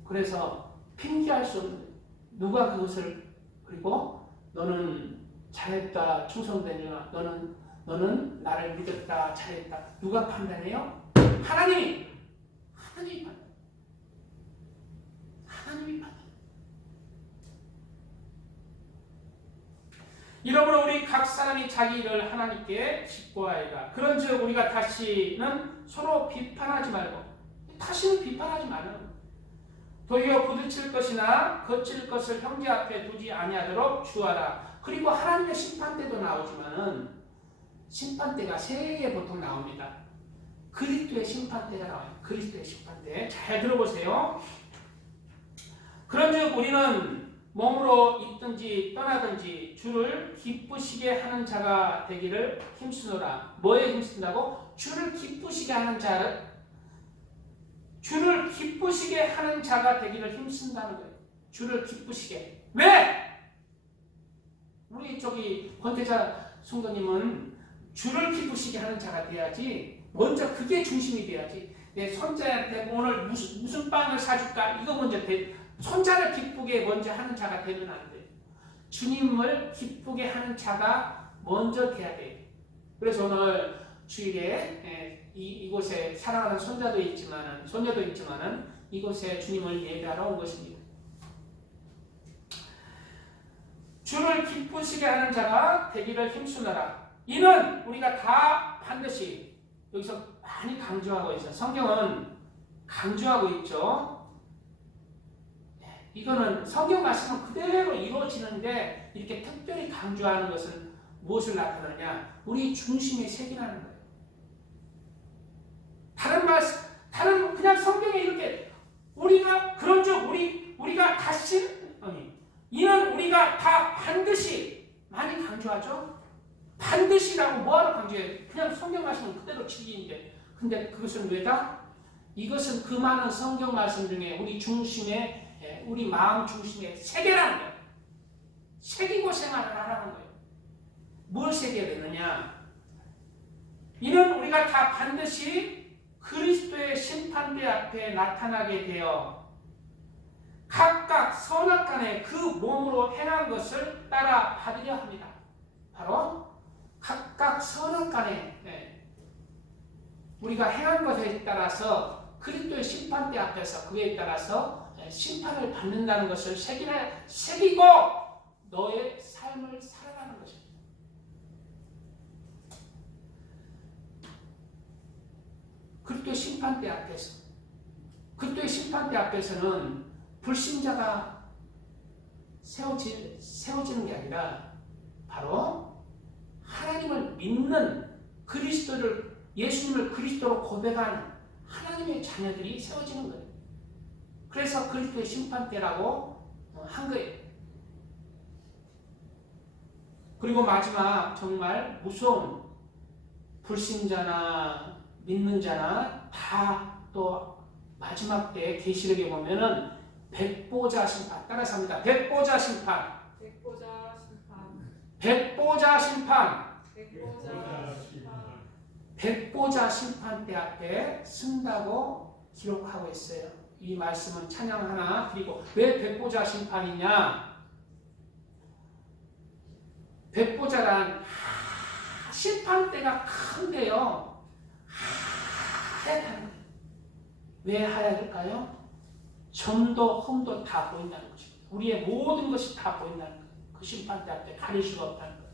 그래서 핑계할 수 없는 거예요. 누가 그것을, 그리고 너는 잘했다, 충성되냐, 너는 나를 믿었다, 잘했다, 누가 판단해요? 하나님이 판단. 하나님이 판단. 이러므로 우리 각 사람이 자기 일을 하나님께 직고하리라. 그런즉 우리가 다시는 서로 비판하지 말고, 다시는 비판하지 말라는, 도리어 부딪힐 것이나 거칠 것을 형제 앞에 두지 아니하도록 주하라. 그리고 하나님의 심판대도 나오지만은 심판대가 세 개 보통 나옵니다. 그리스도의 심판대가 나와요. 그리스도의 심판대. 잘 들어보세요. 그런즉 우리는 몸으로 있든지 떠나든지 주를 기쁘시게 하는 자가 되기를 힘쓰노라. 뭐에 힘쓴다고? 주를 기쁘시게 하는 자, 주를 기쁘시게 하는 자가 되기를 힘쓴다는 거예요. 주를 기쁘시게. 왜? 우리 저기 권태자 성도님은 주를 기쁘시게 하는 자가 돼야지, 먼저 그게 중심이 돼야지. 내 손자한테 오늘 무슨 빵을 사줄까? 이거 먼저 손자를 기쁘게 먼저 하는 자가 되면 안 돼요. 주님을 기쁘게 하는 자가 먼저 돼야 돼요. 그래서 오늘 주일에 이곳에 사랑하는 손자도 있지만은 이곳에 주님을 예배하러 온 것입니다. 주를 기쁘시게 하는 자가 되기를 힘쓰노라. 이는 우리가 다 반드시, 여기서 많이 강조하고 있어요. 성경은 강조하고 있죠. 이거는 성경 말씀은 그대로 이루어지는데 이렇게 특별히 강조하는 것은 무엇을 나타내냐? 우리 중심의 색이라는 거예요. 다른 그냥 성경에 이렇게 우리가 그런즉 우리가 다시 이는 우리가 다 반드시, 많이 강조하죠. 반드시라고 뭐하러 강조해요? 그냥 성경 말씀은 그대로 치기인데, 근데 그것은 왜다? 이것은 그 많은 성경 말씀 중에 우리 중심의, 우리 마음 중심의 새겨라는 거예요. 새기고 생활을 하라는 거예요. 뭘 새겨야 되느냐? 이는 우리가 다 반드시 그리스도의 심판대 앞에 나타나게 되어 각각 선악간에 그 몸으로 행한 것을 따라 받으려 합니다. 바로 각각 선악간에 우리가 행한 것에 따라서 그리스도의 심판대 앞에서 그에 따라서 심판을 받는다는 것을 새기고 너의 삶을 살아가는 것입니다. 그리스도의 심판대 앞에서, 그리스도의 심판대 앞에서는 불신자가 세워지는 게 아니라 바로 하나님을 믿는, 그리스도를, 예수님을 그리스도로 고백하는 하나님의 자녀들이 세워지는 거예요. 그래서 그리스도의 심판대라고 한 거예요. 그리고 마지막 정말 무서운, 불신자나 믿는 자나 다 또 마지막 때 계시록에 보면은 백보자 심판, 따라서 합니다. 백보자 심판. 백보자 심판. 백보자 심판. 백보자 심판. 백보자 심판대 앞에 쓴다고 기록하고 있어요. 이 말씀은 찬양 하나 드리고, 왜 백보자 심판이냐? 백보자란 심판대가 큰데요. 하얗다는 거예요. 왜 하얗을까요? 점도 흠도 다 보인다는 것입니다. 우리의 모든 것이 다 보인다는 거예요. 그 심판대 앞에 가릴 수가 없다는 거예요.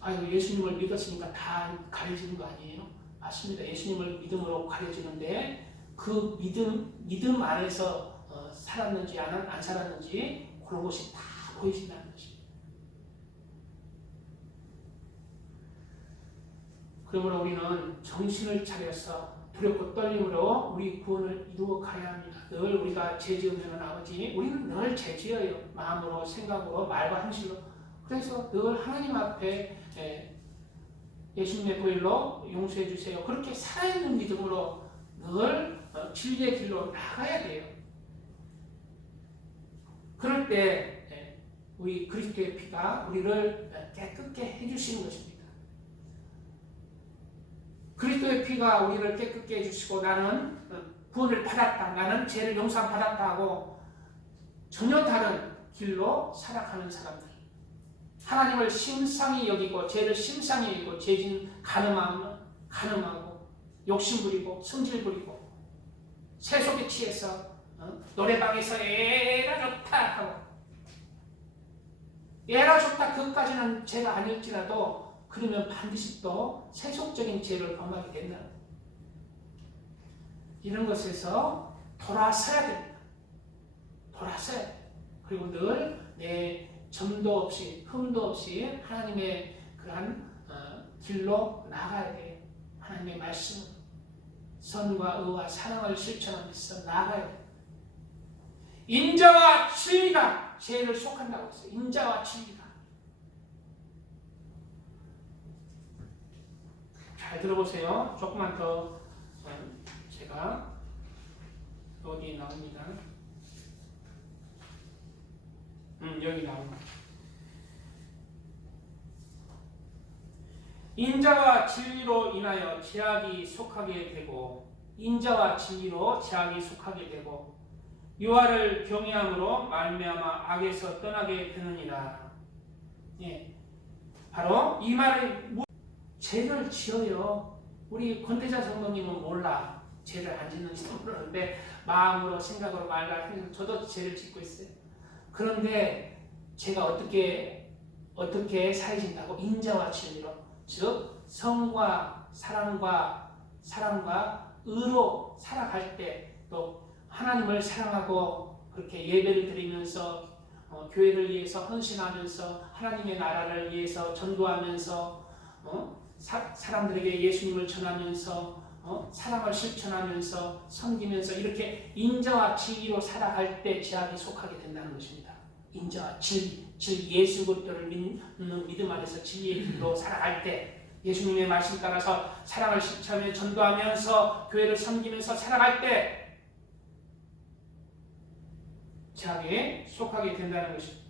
아유, 예수님을 믿었으니까 다 가려지는 거 아니에요? 맞습니다. 예수님을 믿음으로 가려지는데 그 믿음 안에서 살았는지 안 살았는지 그런 것이 다 보이신다는 것입니다. 그러므로 우리는 정신을 차려서 두렵고 떨림으로 우리 구원을 이루어 가야 합니다. 늘 우리가 죄 지으면 아버지, 우리는 늘 죄 지어요. 마음으로, 생각으로, 말과 행실로. 그래서 늘 하나님 앞에 예수님의 보혈로 용서해 주세요. 그렇게 살아있는 믿음으로 늘 진리의 길로 나가야 돼요. 그럴 때 우리 그리스도의 피가 우리를 깨끗게 해주시는 것입니다. 그리스도의 피가 우리를 깨끗게 해주시고 나는 구원을 받았다, 나는 죄를 용서받았다 하고 전혀 다른 길로 살아가는 사람들, 하나님을 심상히 여기고 죄를 심상히 여기고 죄진 가늠하고 욕심부리고 성질부리고 세속에 취해서 노래방에서 에라 좋다 하고, 에라 좋다 그것까지는 죄가 아닐지라도 그러면 반드시 또 세속적인 죄를 범하게 된다. 이런 것에서 돌아서야 됩니다. 돌아서야 돼요. 그리고 늘 내 점도 없이 흠도 없이 하나님의 그러한 길로 나가야 돼요. 하나님의 말씀, 선과 의와 사랑을 실천하면서 나가야 돼요. 인자와 진리가 죄를 속한다고 했어요. 인자와 진리가. 잘 들어보세요. 조금만 더 제가 여기 나옵니다. 여기 나옵니다. 인자와 진리로 인하여 죄악이 속하게 되고, 인자와 진리로 죄악이 속하게 되고, 유아를 경외함으로 말미암아 악에서 떠나게 되느니라. 예, 바로 이 말을 죄를 지어요. 우리 권태자 성도님은 몰라. 죄를 안 짓는지도 모르는데 마음으로, 생각으로, 말로 행해서 저도 죄를 짓고 있어요. 그런데 제가 어떻게 사해진다고? 인자와 진리로, 즉 성과 사랑과 의로 살아갈 때, 또 하나님을 사랑하고 그렇게 예배를 드리면서 교회를 위해서 헌신하면서 하나님의 나라를 위해서 전도하면서 사람들에게 예수님을 전하면서 사랑을 실천하면서 섬기면서 이렇게 인자와 진리로 살아갈 때 죄악이 속하게 된다는 것입니다. 인자와 진리, 즉 예수 그리스도를 믿는 믿음 안에서 진리의 길로 살아갈 때, 예수님의 말씀 따라서 사랑을 실천하며 전도하면서 교회를 섬기면서 살아갈 때 죄악에 속하게 된다는 것입니다.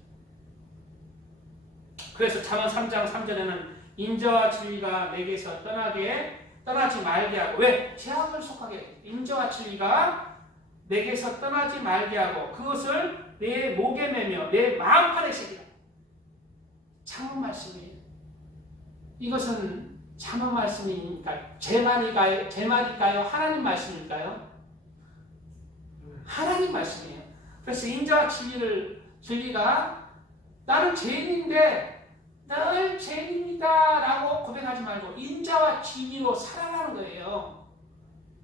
그래서 잠언 3장 3절에는 인자와 진리가 내게서 떠나지 말게 하고, 왜? 죄악을 속하게 해요. 인자와 진리가 내게서 떠나지 말게 하고 그것을 내 목에 매며 내 마음판에 새기라. 잠언 말씀이에요. 이것은 잠언 말씀이니까 제 말일까요? 하나님 말씀일까요? 하나님 말씀이에요. 그래서 인자와 진리가 나는 죄인인데 늘 죄인입니다 라고 고백하지 말고 인자와 진리로 살아가는 거예요.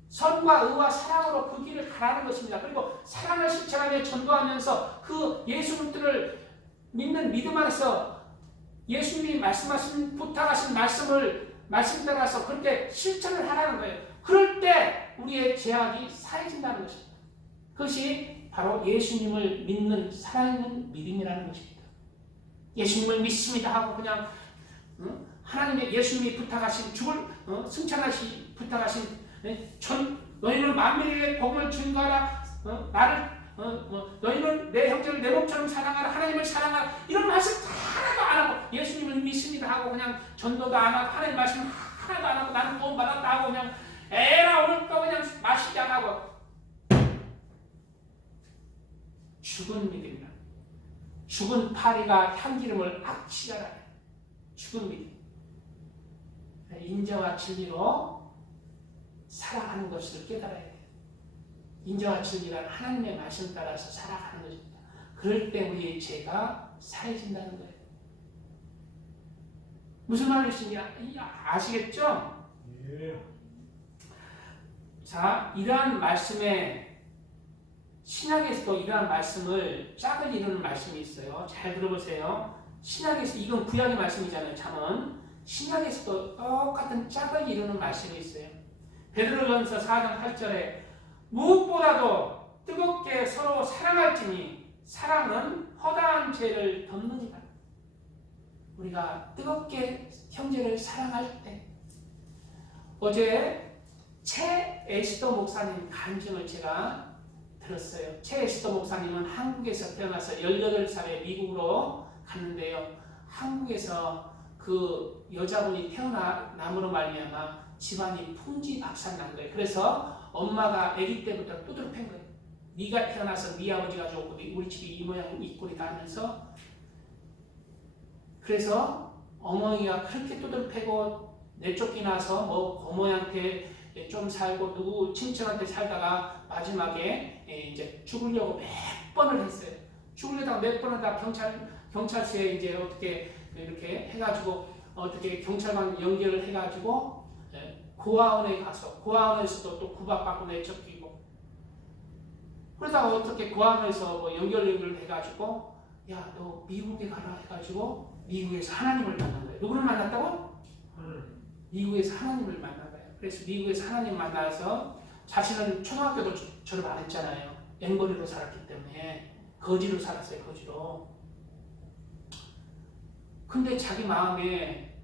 선과 의와 사랑으로 그 길을 가라는 것입니다. 그리고 사랑을 실천하며 전도하면서 그 예수 그리스도를 믿는 믿음 안에서 예수님이 부탁하신 말씀 따라서 그렇게 실천을 하라는 거예요. 그럴 때 우리의 죄악이 사해진다는 것입니다. 그것이 바로 예수님을 믿는 살아있는 믿음이라는 것입니다. 예수님을 믿습니다 하고 그냥 하나님의 예수님이 부탁하신 승천하시 부탁하신 너희는 만민에게 복음을 증거하라, 너희는 내 형제를 내 몸처럼 사랑하라, 하나님을 사랑하라, 이런 말씀 하나도 안 하고 예수님을 믿습니다 하고 그냥 전도도 안 하고 하나님 말씀 하나도 안 하고 나는 도움 받았다 하고 그냥 에라 오늘 또 그냥 마시지 안 하고 죽은 믿음이다. 죽은 파리가 향기름을 악취하라. 죽은 믿음. 인자와 진리로 살아가는 것을 깨달아야 돼요. 인자와 진리란 하나님의 말씀 따라서 살아가는 것입니다. 그럴 때 우리의 죄가 사해진다는 거예요. 무슨 말인지 아시겠죠? 예. 자, 이러한 말씀에 신약에서도 이러한 말씀을 짝을 이루는 말씀이 있어요. 잘 들어보세요. 신약에서, 이건 구약의 말씀이잖아요. 잠언. 신약에서도 똑같은 짝을 이루는 말씀이 있어요. 베드로전서 4장 8절에 무엇보다도 뜨겁게 서로 사랑할지니 사랑은 허다한 죄를 덮느니라. 우리가 뜨겁게 형제를 사랑할 때, 어제 최 에스더 목사님 간증을 제가 들었어요. 최 에스더 목사님은 한국에서 태어나서 18살에 미국으로 갔는데요. 한국에서 그 여자분이 태어남으로 말미암아 집안이 풍지박산난 거예요. 그래서 엄마가 아기 때부터 두드려 팬 거예요. 네가 태어나서 네 아버지가 좋고 우리 집이 이 모양 이 꼴이다 하면서, 그래서 어머니가 그렇게 두드려 패고 내쫓기나서 뭐 고모한테 좀 살고 누구 친척한테 살다가 마지막에 이제 죽으려고 몇 번을 했어요. 죽으려다가 몇 번을 다 경찰서에 이제 어떻게 이렇게 해가지고 어떻게 경찰관 연결을 해가지고 고아원에 가서 고아원에서도 또 구박받고 내쫓기고, 그러다가 어떻게 고아원에서 뭐 연결을 해가지고 야 너 미국에 가라 해가지고 미국에서 하나님을 만난 거예요. 누구를 만났다고? 미국에서 하나님을 만난 거예요. 그래서 미국에서 하나님 만나서 자신은 초등학교도 졸업 안 했잖아요. 앵벌이로 살았기 때문에 거지로 살았어요. 거지로. 근데 자기 마음에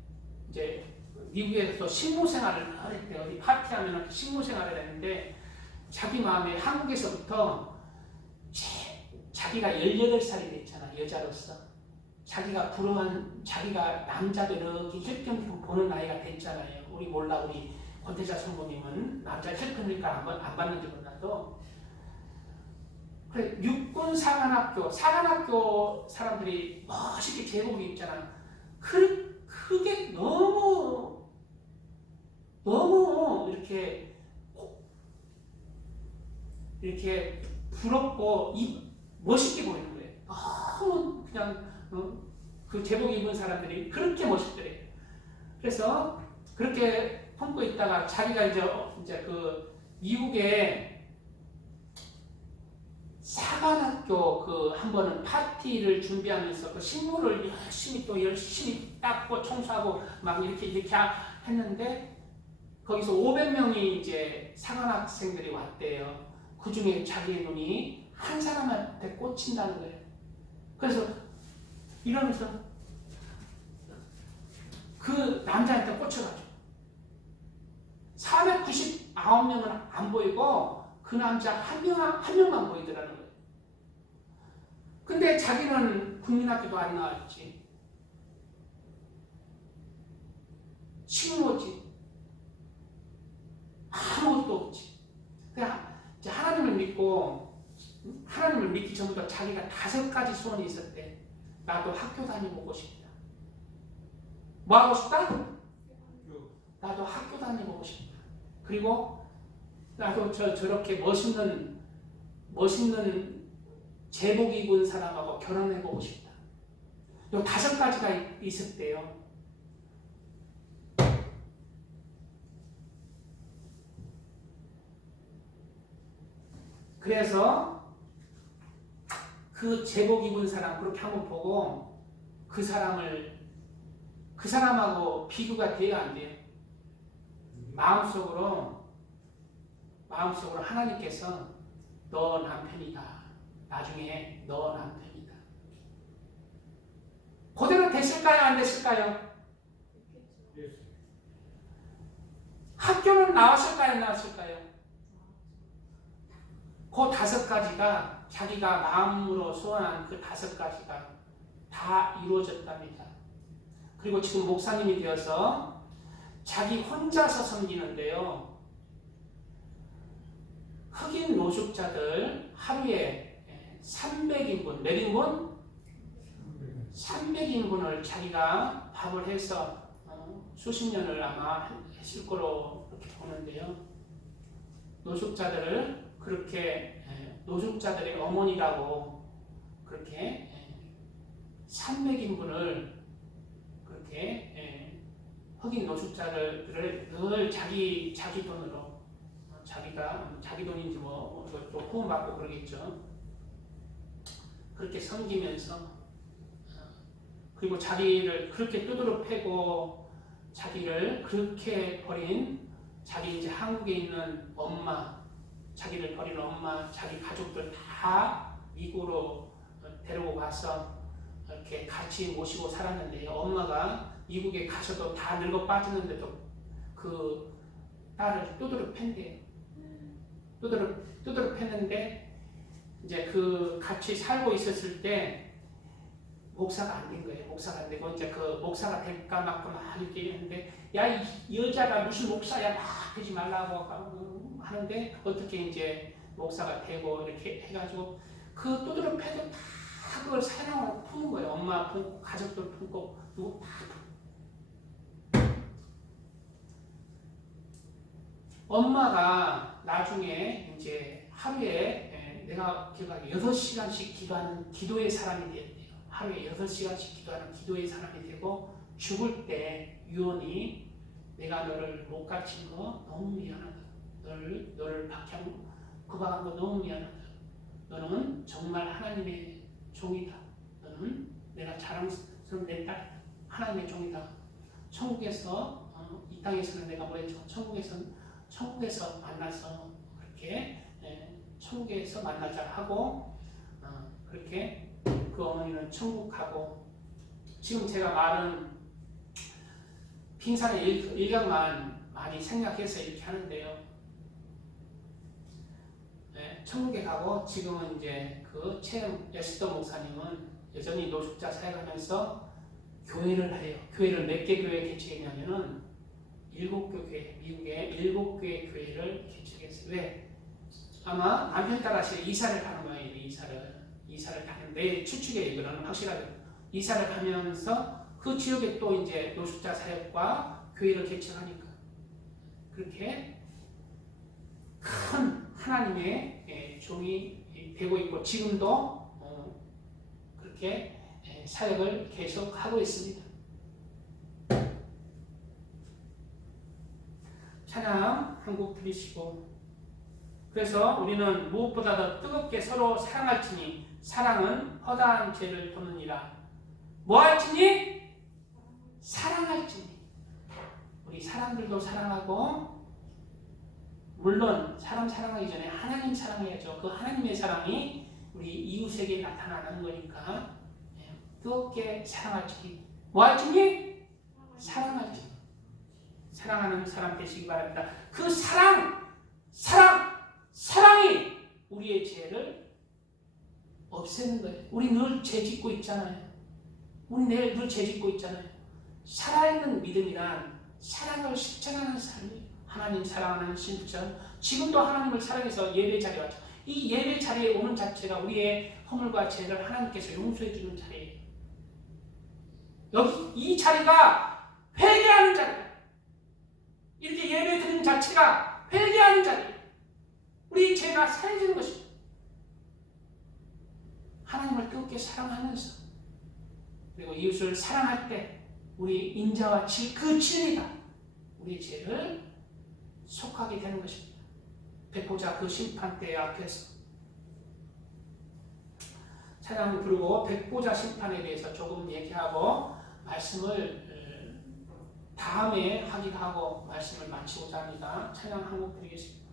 이제 미국에서 식무 생활을 했대요. 어디 파티하면 식무 생활을 했는데 자기 마음에 한국에서부터 자기가 18살이 됐잖아. 여자로서. 자기가 부러운, 자기가 남자들 이렇게 힐끔 보는 나이가 됐잖아요. 우리 몰라, 우리 권태자 성모님은 남자 힐끔일까 안 받는지 몰라도. 그래, 육군 사관학교 사람들이 멋있게 제복을 입잖아. 그게 너무 이렇게 부럽고 멋있게 보이는 거예요. 너무 그냥 그 제복 입은 사람들이 그렇게 멋있더래요. 그래서 그렇게 품고 있다가 자기가 이제 그 미국에 사관학교 그 한 번은 파티를 준비하면서 그 식물을 열심히 닦고 청소하고 막 이렇게 했는데 거기서 500명이 이제 사관학생들이 왔대요. 그 중에 자기의 눈이 한 사람한테 꽂힌다는 거예요. 그래서 이러면서 그 남자한테 꽂혀가지고 499명은 안 보이고 그 남자 한 명만 보이더라는 거예요. 근데 자기는 국민학교도 안 나왔지. 식모지. 아무것도 없지. 그냥 이제 하나님을 믿기 전부터 자기가 5가지 소원이 있었대. 나도 학교 다니고 싶다. 뭐 하고 싶다? 나도 학교 다니고 싶다. 그리고 나도 저렇게 멋있는 제복 입은 사람하고 결혼해보고 싶다. 요 5가지가 있었대요. 그래서 그 제복 입은 사람 그렇게 한번 보고 그 사람하고 비교가 돼야 안 돼요. 마음속으로 하나님께서 너 남편이다. 나중에 너 남편이다. 그대로 됐을까요? 안 됐을까요? 학교는 나왔을까요? 안 나왔을까요? 그 5가지가 자기가 마음으로 소원한 그 5가지가 다 이루어졌답니다. 그리고 지금 목사님이 되어서 자기 혼자서 섬기는데요. 흑인 노숙자들 하루에 300인분, 몇 인분? 300인분을 자기가 밥을 해서 수십 년을 아마 했을 거로 이렇게 보는데요. 노숙자들을 그렇게 노숙자들의 어머니라고 그렇게 300인분을 그렇게 흑인 노숙자들을 늘 자기 돈으로 자기 돈인지 뭐 또 후원받고 그러겠죠. 그렇게 섬기면서 그리고 자기를 그렇게 두드러 패고 자기를 그렇게 버린 자기 이제 한국에 있는 엄마, 자기를 버린 엄마, 자기 가족들 다 미국으로 데리고 가서 이렇게 같이 모시고 살았는데 엄마가 미국에 가서도 다 늙어 빠졌는데도 그 딸을 두드러 팼대요. 두드러 팼는데 이제 그 같이 살고 있었을 때 목사가 안 된 거예요. 목사가 안 되고 이제 그 목사가 될까 말까 막 이렇게 했는데 야, 이 여자가 무슨 목사야 막 하지 말라고 하는데 어떻게 이제 목사가 되고 이렇게 해가지고 그 두드러 패도 다 그걸 사랑으로 푸는 거예요. 엄마 품고 가족들 품고 누구 다 품고. 엄마가 나중에 이제 하루에 내가 기억하기에 6시간씩 기도하는 기도의 사람이 됐대요. 하루에 6시간씩 기도하는 기도의 사람이 되고 죽을 때 유언이 내가 너를 못 가르친 거 너무 미안하다. 너를 구박한 거 너무 미안하다. 너는 정말 하나님의 종이다. 너는 내가 자랑스러운 내 딸이다. 하나님의 종이다. 천국에서 이 땅에서는 내가 뭐했죠? 천국에서 만나서 그렇게 천국에서 만나자 하고 그렇게 그 어머니는 천국 가고 지금 제가 말은 빙산의 일각만 많이 생각해서 이렇게 하는데요. 천국에 가고 지금은 이제 그 최 에스더 목사님은 여전히 노숙자 사역하면서 교회를 해요. 교회를 몇 개 교회 개척했냐면은 7개 교회, 미국의 7개의 교회를 개척했어요. 왜? 아마 남편 따라서 이사를 가는 거예요. 이사를 가는데 추측에 이거는 확실하게 이사를 가면서 그 지역에 또 이제 노숙자 사역과 교회를 개척하니까 그렇게 큰 하나님의 종이 되고 있고 지금도 그렇게 사역을 계속하고 있습니다. 찬양 한 곡 드리시고 그래서 우리는 무엇보다 더 뜨겁게 서로 사랑할지니 사랑은 허다한 죄를 돕느니라. 뭐할지니? 사랑할지니. 우리 사람들도 사랑하고 물론 사람 사랑하기 전에 하나님 사랑해야죠. 그 하나님의 사랑이 우리 이웃에게 나타나는 거니까 뜨겁게 사랑할지니. 뭐할지니? 사랑할지니. 사랑하는 사람 되시기 바랍니다. 그 사랑이 우리의 죄를 없애는 거예요. 우리 늘 죄 짓고 있잖아요. 우리 늘 죄 짓고 있잖아요. 살아있는 믿음이란 사랑을 실천하는 삶이에요. 하나님 사랑하는 실천. 지금도 하나님을 사랑해서 예배 자리에 왔죠. 이 예배 자리에 오는 자체가 우리의 허물과 죄를 하나님께서 용서해 주는 자리예요. 여기 이 자리가 회개하는 자리예요. 이렇게 예배 드리는 자체가 회개하는 자리예요. 우리 죄가 사해지는 것입니다. 하나님을 뜨겁게 사랑하면서 그리고 이웃을 사랑할 때 우리 인자와 그 진리가 우리 죄를 속하게 되는 것입니다. 백보자 그 심판대 앞에서 찬양을 부르고 백보자 심판에 대해서 조금 얘기하고 말씀을 다음에 하기도 하고 말씀을 마치고자 합니다. 찬양 한 곡 드리겠습니다.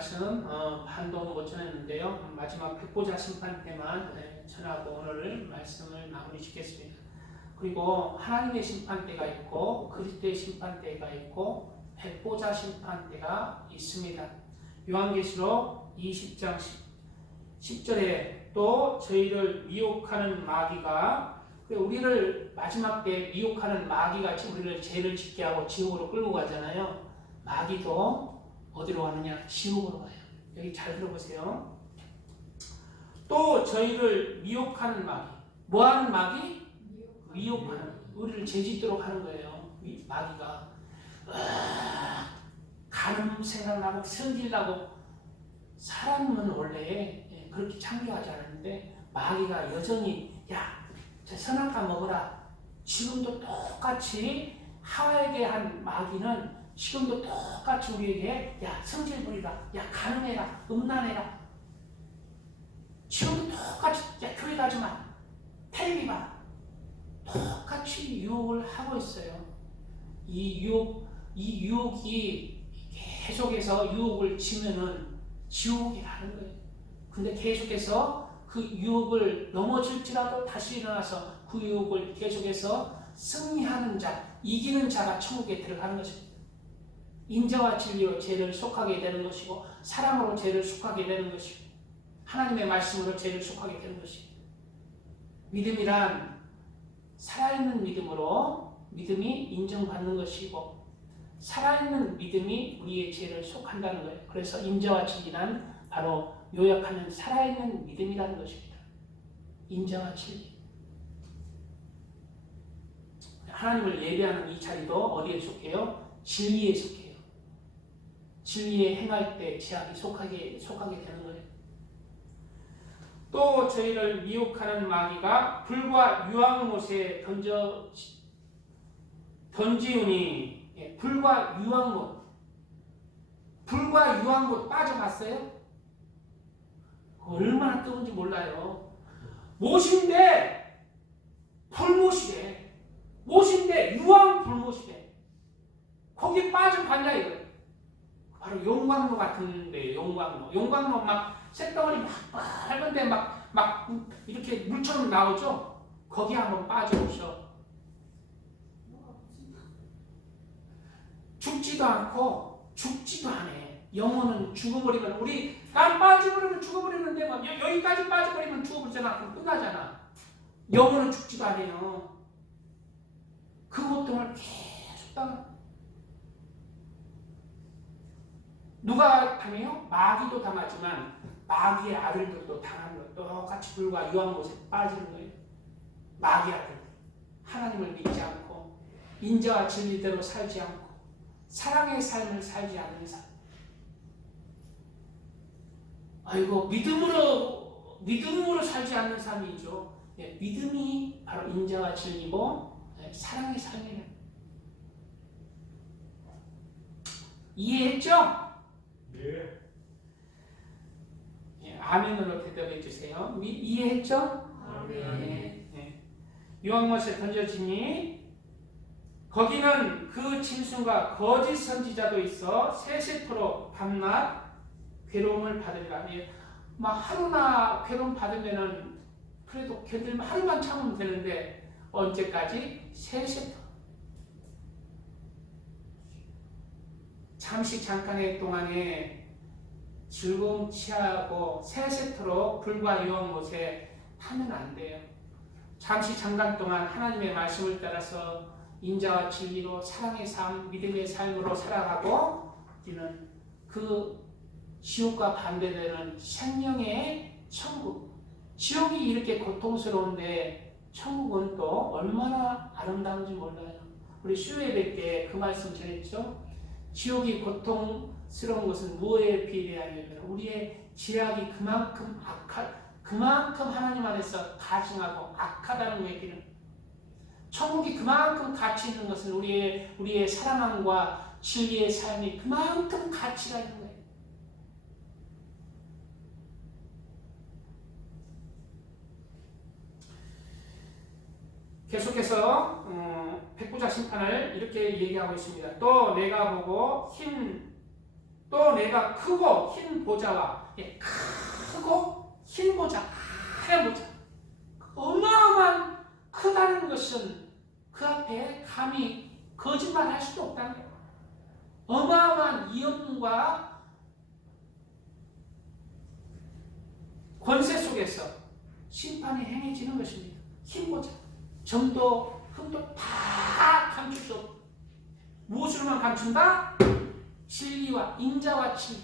말씀 반동은 못 전했는데요. 마지막 백보자 심판 때만 전하고 오늘 말씀을 마무리 짓겠습니다. 그리고 하나님의 심판 때가 있고 그리스도의 심판 때가 있고 백보자 심판 때가 있습니다. 요한계시록 20장 10절에 또 저희를 미혹하는 마귀가, 우리를 마지막 때 미혹하는 마귀가 우리를 죄를 짓게 하고 지옥으로 끌고 가잖아요. 마귀도 어디로 가느냐? 지옥으로 가요. 여기 잘 들어보세요. 또 저희를 미혹하는 마귀. 뭐하는 마귀? 미혹하는, 우리를 죄짓도록 하는 거예요. 마귀가 간음 생각나고 성질나고. 사람은 원래 그렇게 창조하지 않았는데 마귀가 여전히 야, 저 선악과 먹어라. 지금도 똑같이 하와에게 한 마귀는 지금도 똑같이 우리에게 야, 성질 부리라, 야, 간음해라, 음란해라. 지금도 똑같이 야, 교회 가지마, 텔레비 봐. 똑같이 유혹을 하고 있어요. 이 유혹이 계속해서 유혹을 지면은 지옥에 가는 거예요. 근데 계속해서 그 유혹을 넘어질지라도 다시 일어나서 그 유혹을 계속해서 승리하는 자, 이기는 자가 천국에 들어가는 것입니다. 인자와 진리로 죄를 속하게 되는 것이고 사랑으로 죄를 속하게 되는 것이고 하나님의 말씀으로 죄를 속하게 되는 것입니다. 믿음이란 살아있는 믿음으로 믿음이 인정받는 것이고 살아있는 믿음이 우리의 죄를 속한다는 거예요. 그래서 인자와 진리는 바로 요약하는 살아있는 믿음이라는 것입니다. 인자와 진리. 하나님을 예배하는 이 자리도 어디에 속해요? 진리에 속해요. 진리에 행할 때 죄악이 속하게 되는 거예요. 또 저희를 미혹하는 마귀가 불과 유황못에 던지우니, 불과 유황못 빠져봤어요? 얼마나 뜨거운지 몰라요. 못인데 불못이래. 못인데 유황 불못이래. 거기 빠져봤냐 이거예요. 바로 용광로 같은데, 용광로 막 쇳덩어리 막 빨간데 막 이렇게 물처럼 나오죠. 거기 한번 빠져보셔. 죽지도 않고 죽지도 않아. 영혼은 죽어버리면, 난 빠져버리면 죽어버리는데 막 여기까지 빠져버리면 죽어버리잖아. 그럼 끝나잖아. 영혼은 죽지도 않아요. 그 고통을 계속 당합니다. 누가 당해요? 마귀도 당하지만 마귀의 아들들도 당하는 거예요. 똑같이 불과 유황못에 빠지는 거예요. 마귀 아들, 하나님을 믿지 않고 인자와 진리대로 살지 않고 사랑의 삶을 살지 않는 삶. 아이고, 믿음으로 살지 않는 삶이죠. 믿음이 바로 인자와 진리고 사랑의 삶이에요. 이해했죠? 네. 아멘으로 대답해 주세요. 이해했죠? 아멘. 유황못에 던져지니 거기는 그 짐승과 거짓 선지자도 있어 세세토록 밤낮 괴로움을 받으리라. 막 하루나 괴로움 받으면은 그래도 견딜만 하루만 참으면 되는데 언제까지? 세세토록. 잠시 잠깐의 동안에 즐거움 취하고 세세토록 불과 유황못에 타면 안 돼요. 잠시 잠깐 동안 하나님의 말씀을 따라서 인자와 진리로 사랑의 삶, 믿음의 삶으로 살아가고 우리는 그 지옥과 반대되는 생명의 천국. 지옥이 이렇게 고통스러운데 천국은 또 얼마나 아름다운지 몰라요. 우리 수요예배 때 그 말씀 전했죠. 지옥이 고통스러운 것은 무엇에 비례하냐면 우리의 죄악이 그만큼 하나님 안에서 가증하고 악하다는 얘기는, 천국이 그만큼 가치 있는 것은 우리의 사랑함과 진리의 삶이 그만큼 가치가 있는 거예요. 계속해서 백보자 심판을 이렇게 얘기하고 있습니다. 또 내가 보고 흰 또 내가 크고 흰 보좌와 크고 흰 보좌, 하얀 보좌, 어마어마한 크다는 것은 그 앞에 감히 거짓말할 수도 없다는 거예요. 어마어마한 위엄과 권세 속에서 심판이 행해지는 것입니다. 흰 보좌, 정도, 흠도 다 감출 수 없고 무엇으로만 감춘다? 진리와 인자와 진리,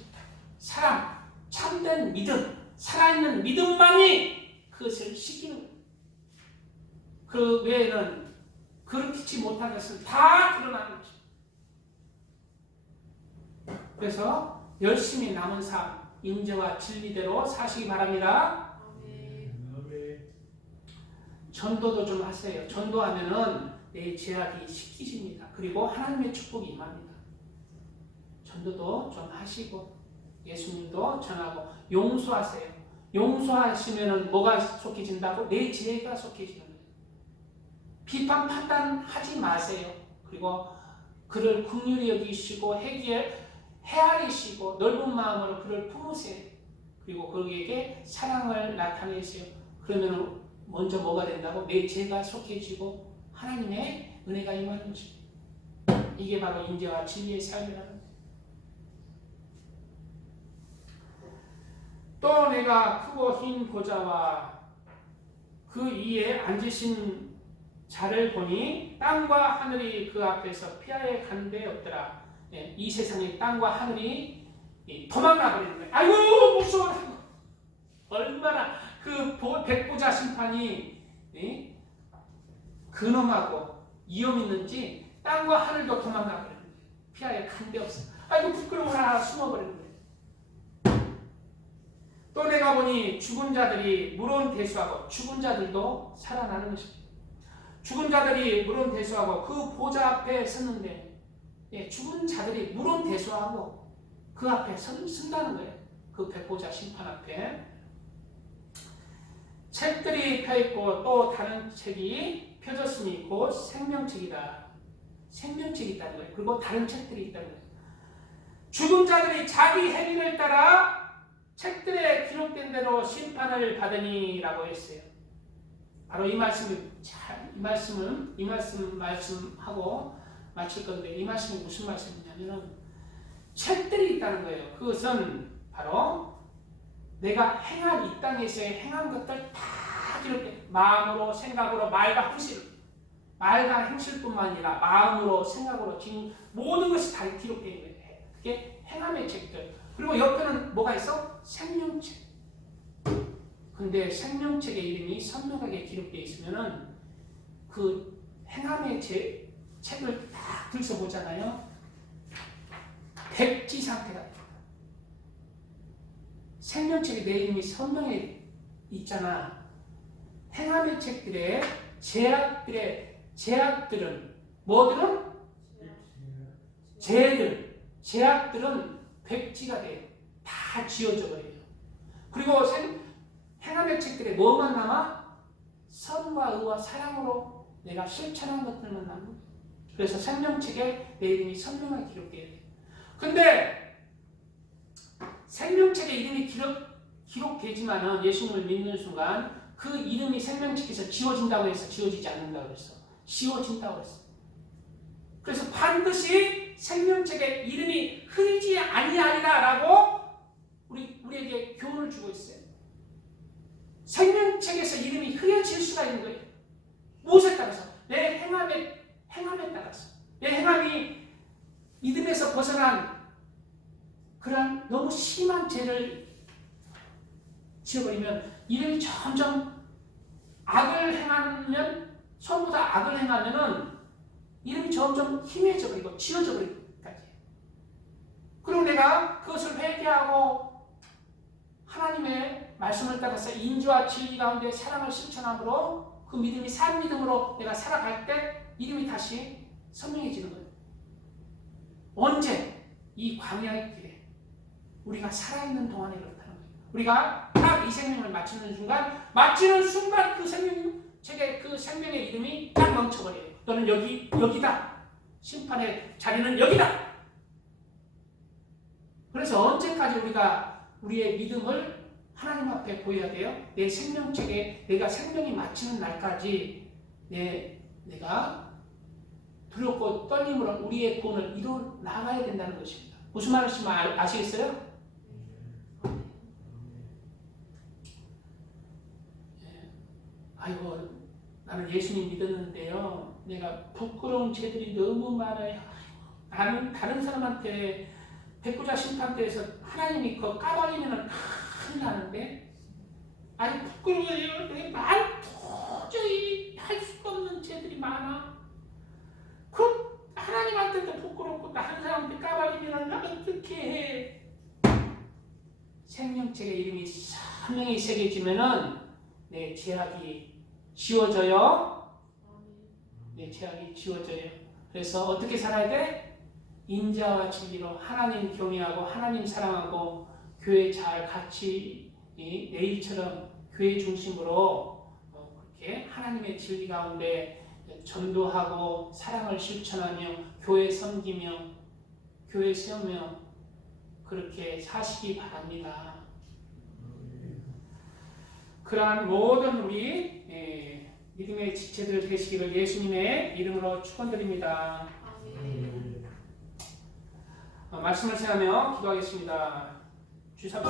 사랑, 참된 믿음, 살아있는 믿음만이 그것을 시키는 거예요. 그 외에는 그렇지 못한 것은 다 드러나는 것입니다. 그래서 열심히 남은 삶, 인자와 진리대로 사시기 바랍니다. 전도도 좀 하세요. 전도하면은 내 제약이 식히집니다. 그리고 하나님의 축복이 임합니다. 전도도 좀 하시고 예수님도 전하고 용서하세요. 용서하시면은 뭐가 속해진다고? 내 지혜가 속해지는 거예요. 비판 판단하지 마세요. 그리고 그를 긍휼히 여기시고 헤아리시고 넓은 마음으로 그를 품으세요. 그리고 그에게 사랑을 나타내세요. 그러면 먼저 뭐가 된다고? 내 죄가 속해지고 하나님의 은혜가 임하는 것입니다. 이게 바로 인자와 진리의 삶이라는 거예요. 또 내가 크고 흰 보좌와 그 위에 앉으신 자를 보니 땅과 하늘이 그 앞에서 피하여 간 데 없더라. 이 세상의 땅과 하늘이 도망가 버리는 거예요. 아이고 무서워. 얼마나 그 백보자 심판이 근엄하고 위험 있는지 땅과 하늘도 도망가 버리는 거예요. 피하여 간 데 없어. 아이고 부끄러워라 숨어버리는 거예요. 또 내가 보니 죽은 자들이 물은 대수하고 죽은 자들도 살아나는 것입니다. 죽은 자들이 물은 대수하고 그 보좌 앞에 섰는데 죽은 자들이 물은 대수하고 그 앞에 선다는 거예요. 그 백보자 심판 앞에 책들이 펴있고 또 다른 책이 펴졌으니 곧 생명책이다. 생명책이 있다는 거예요. 그리고 다른 책들이 있다는 거예요. 죽은 자들이 자기 행위를 따라 책들에 기록된 대로 심판을 받으니라고 했어요. 바로 이 말씀하고 마칠 건데, 이 말씀이 무슨 말씀이냐면은 책들이 있다는 거예요. 그것은 바로 내가 행한 이 땅에서의 행한 것들 다 기록돼. 마음으로, 생각으로, 말과 행실뿐만 아니라 마음으로, 생각으로 지금 모든 것이 다 기록되어 있는 거예요. 그게 행함의 책들. 그리고 옆에는 뭐가 있어? 생명책. 근데 생명책의 이름이 선명하게 기록되어 있으면은 그 행함의 책을 딱 들춰보잖아요. 백지 상태가 생명책에 내 이름이 선명해 있잖아. 행함의 책들의 제약들은 뭐들은? 제약들은 백지가 돼. 다 지워져 버려요. 그리고 행함의 책들에 뭐만 남아? 선과 의와 사랑으로 내가 실천한 것들만 남는 거예요. 그래서 생명책에 내 이름이 선명하게 기록되어야 돼요. 근데 생명책에 이름이 기록되지만은 예수님을 믿는 순간 그 이름이 생명책에서 지워진다고 해서 지워지지 않는다고 그랬어. 지워진다고 그랬어. 그래서 반드시 생명책에 이름이 흐리지 아니하리라라고 우리에게 교훈을 주고 있어요. 생명책에서 이름이 흐려질 수가 있는 거예요. 무엇에 따라서? 내 행함에 따라서. 내 행함이 믿음에서 벗어난 그런 너무 심한 죄를 지어버리면 이름이 점점 전부 다 악을 행하면은 이름이 점점 희미해져 버리고 지워져 버리기까지. 그리고 내가 그것을 회개하고 하나님의 말씀을 따라서 인주와 진리 가운데 사랑을 실천함으로 그 믿음이 산 믿음으로 내가 살아갈 때 이름이 다시 선명해지는 거예요. 언제? 이 광야의 길에 우리가 살아있는 동안에 그렇다는 거예요. 우리가 딱 이 생명을 마치는 순간 그 생명의 이름이 딱 멈춰버려요. 너는 여기다. 심판의 자리는 여기다. 그래서 언제까지 우리가 우리의 믿음을 하나님 앞에 보여야 돼요? 내 생명책에 내가 생명이 마치는 날까지 내가 두렵고 떨림으로 우리의 구원을 이뤄 나가야 된다는 것입니다. 무슨 말인지 아시겠어요? 아이고 나는 예수님 믿었는데요. 내가 부끄러운 죄들이 너무 많아요. 다른 사람한테 백부자 심판대에서 하나님이 그거 까발리면 큰일 나는데 아니 부끄러워요. 내 말 도저히 할 수가 없는 죄들이 많아. 그럼 하나님한테도 부끄럽고 다른 사람한테 까발리면 나 어떻게 해? 생명책에 이름이 선명히 새겨지면은 내 죄악이 지워져요. 내 죄악이 지워져요. 그래서 어떻게 살아야 돼? 인자와 진리로 하나님 경외하고 하나님 사랑하고 교회 잘 같이 내일처럼 교회 중심으로 그렇게 하나님의 진리 가운데 전도하고 사랑을 실천하며 교회 섬기며 교회 세우며 그렇게 사시기 바랍니다. 그러한 모든 우리 믿음의 지체들 되시기를 예수님의 이름으로 축원드립니다. 말씀을 생각하며 기도하겠습니다. 주여,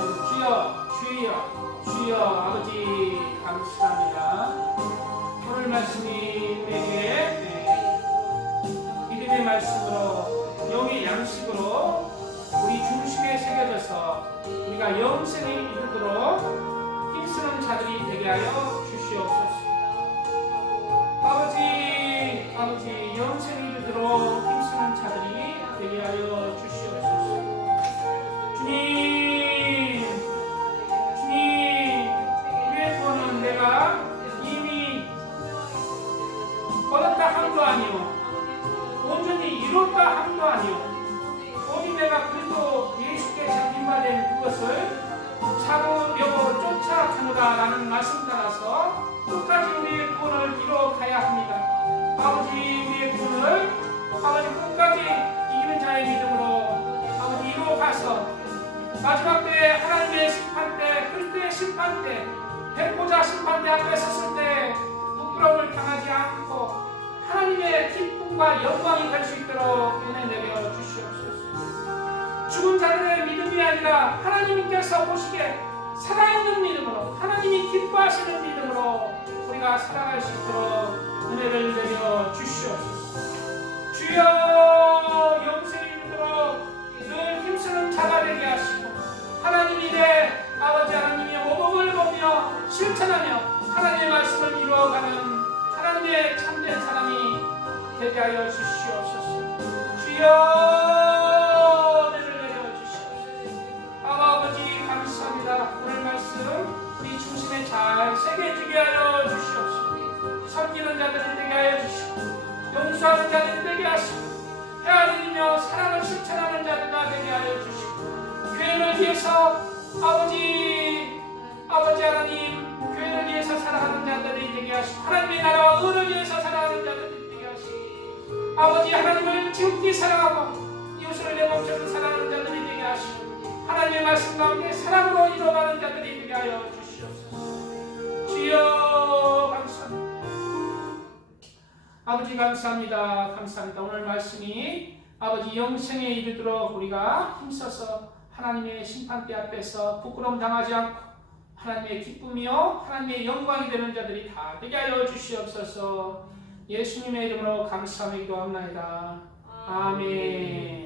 주여, 아버지 감사합니다. 오늘 말씀이 우리에게 믿음의 말씀으로 영의 양식으로 우리 중심에 새겨져서 우리가 영생에 이르도록 힘쓰는 자들이 되게 하여 주시옵소서. 아버지 영생에 이르도록 힘쓰는 자들이 되게 하여 주시옵소서. 주님, 우리의 구원은 내가 이미 얻었다 함도 아니오, 온전히 이뤘다 함도 아니오. 오직 내가 그리스도 예수께 잡힌바된 그것을 사고려고 쫓아가노다라는 말씀 따라서 끝까지 우리의 구원을 이뤄가야 합니다. 아버지 우리의 구원을 아버지 끝까지 이기는 자의 믿음으로 아버지 이뤄가서 마지막 때에 하나님의 심판 때 그리스도의 심판 때 백보자 심판 때 앞에 섰을 때 부끄러움을 당하지 않고 하나님의 기쁨과 영광이 될 수 있도록 은혜 내려 주시옵소서. 죽은 자들의 믿음이 아니라 하나님께서 보시기에 살아있는 믿음으로 하나님이 기뻐하시는 믿음으로 우리가 살아갈 수 있도록 은혜를 내려 주시옵소서. 주여 영생에 이르도록 늘 힘쓰는 자가 되게 하시고 하나님이 내 아버지 하나님의 모범을 보며 실천하며 하나님의 말씀을 이루어가는 하나님의 참된 사람이 되게 하여 주시옵소서. 주여 은혜를 내려 주시옵소서. 아버지 감사합니다. 오늘 말씀 우리 중심에 잘 새겨지게 하여 주시옵소서. 섬기는 자들이 되게 하여 주시고 용서하는 자들이 되게 하시고 헤아리며 사랑을 실천하는 자들가 되게 하여 주시고 교회를 위해서 아버지 하나님 교회를 위해서 살아가는 자들이 되게 하시고 하나님의 나라와 의를 위해서 살아가는 자들이 되게 하시고 아버지 하나님을 지극히 사랑하고 이웃을 내 몸처럼 사랑하는 자들이 되게 하시고 하나님의 말씀 가운데 사랑으로 이뤄가는 자들이 되게 하여 주시옵소서. 주여 감사합니다. 아버지 감사합니다. 오늘 말씀이 아버지 영생에 이르도록 우리가 힘써서 하나님의 심판대 앞에서 부끄러움 당하지 않고 하나님의 기쁨이요 하나님의 영광이 되는 자들이 다 되게 하여 주시옵소서. 예수님의 이름으로 감사하며 기도합니다. 아멘.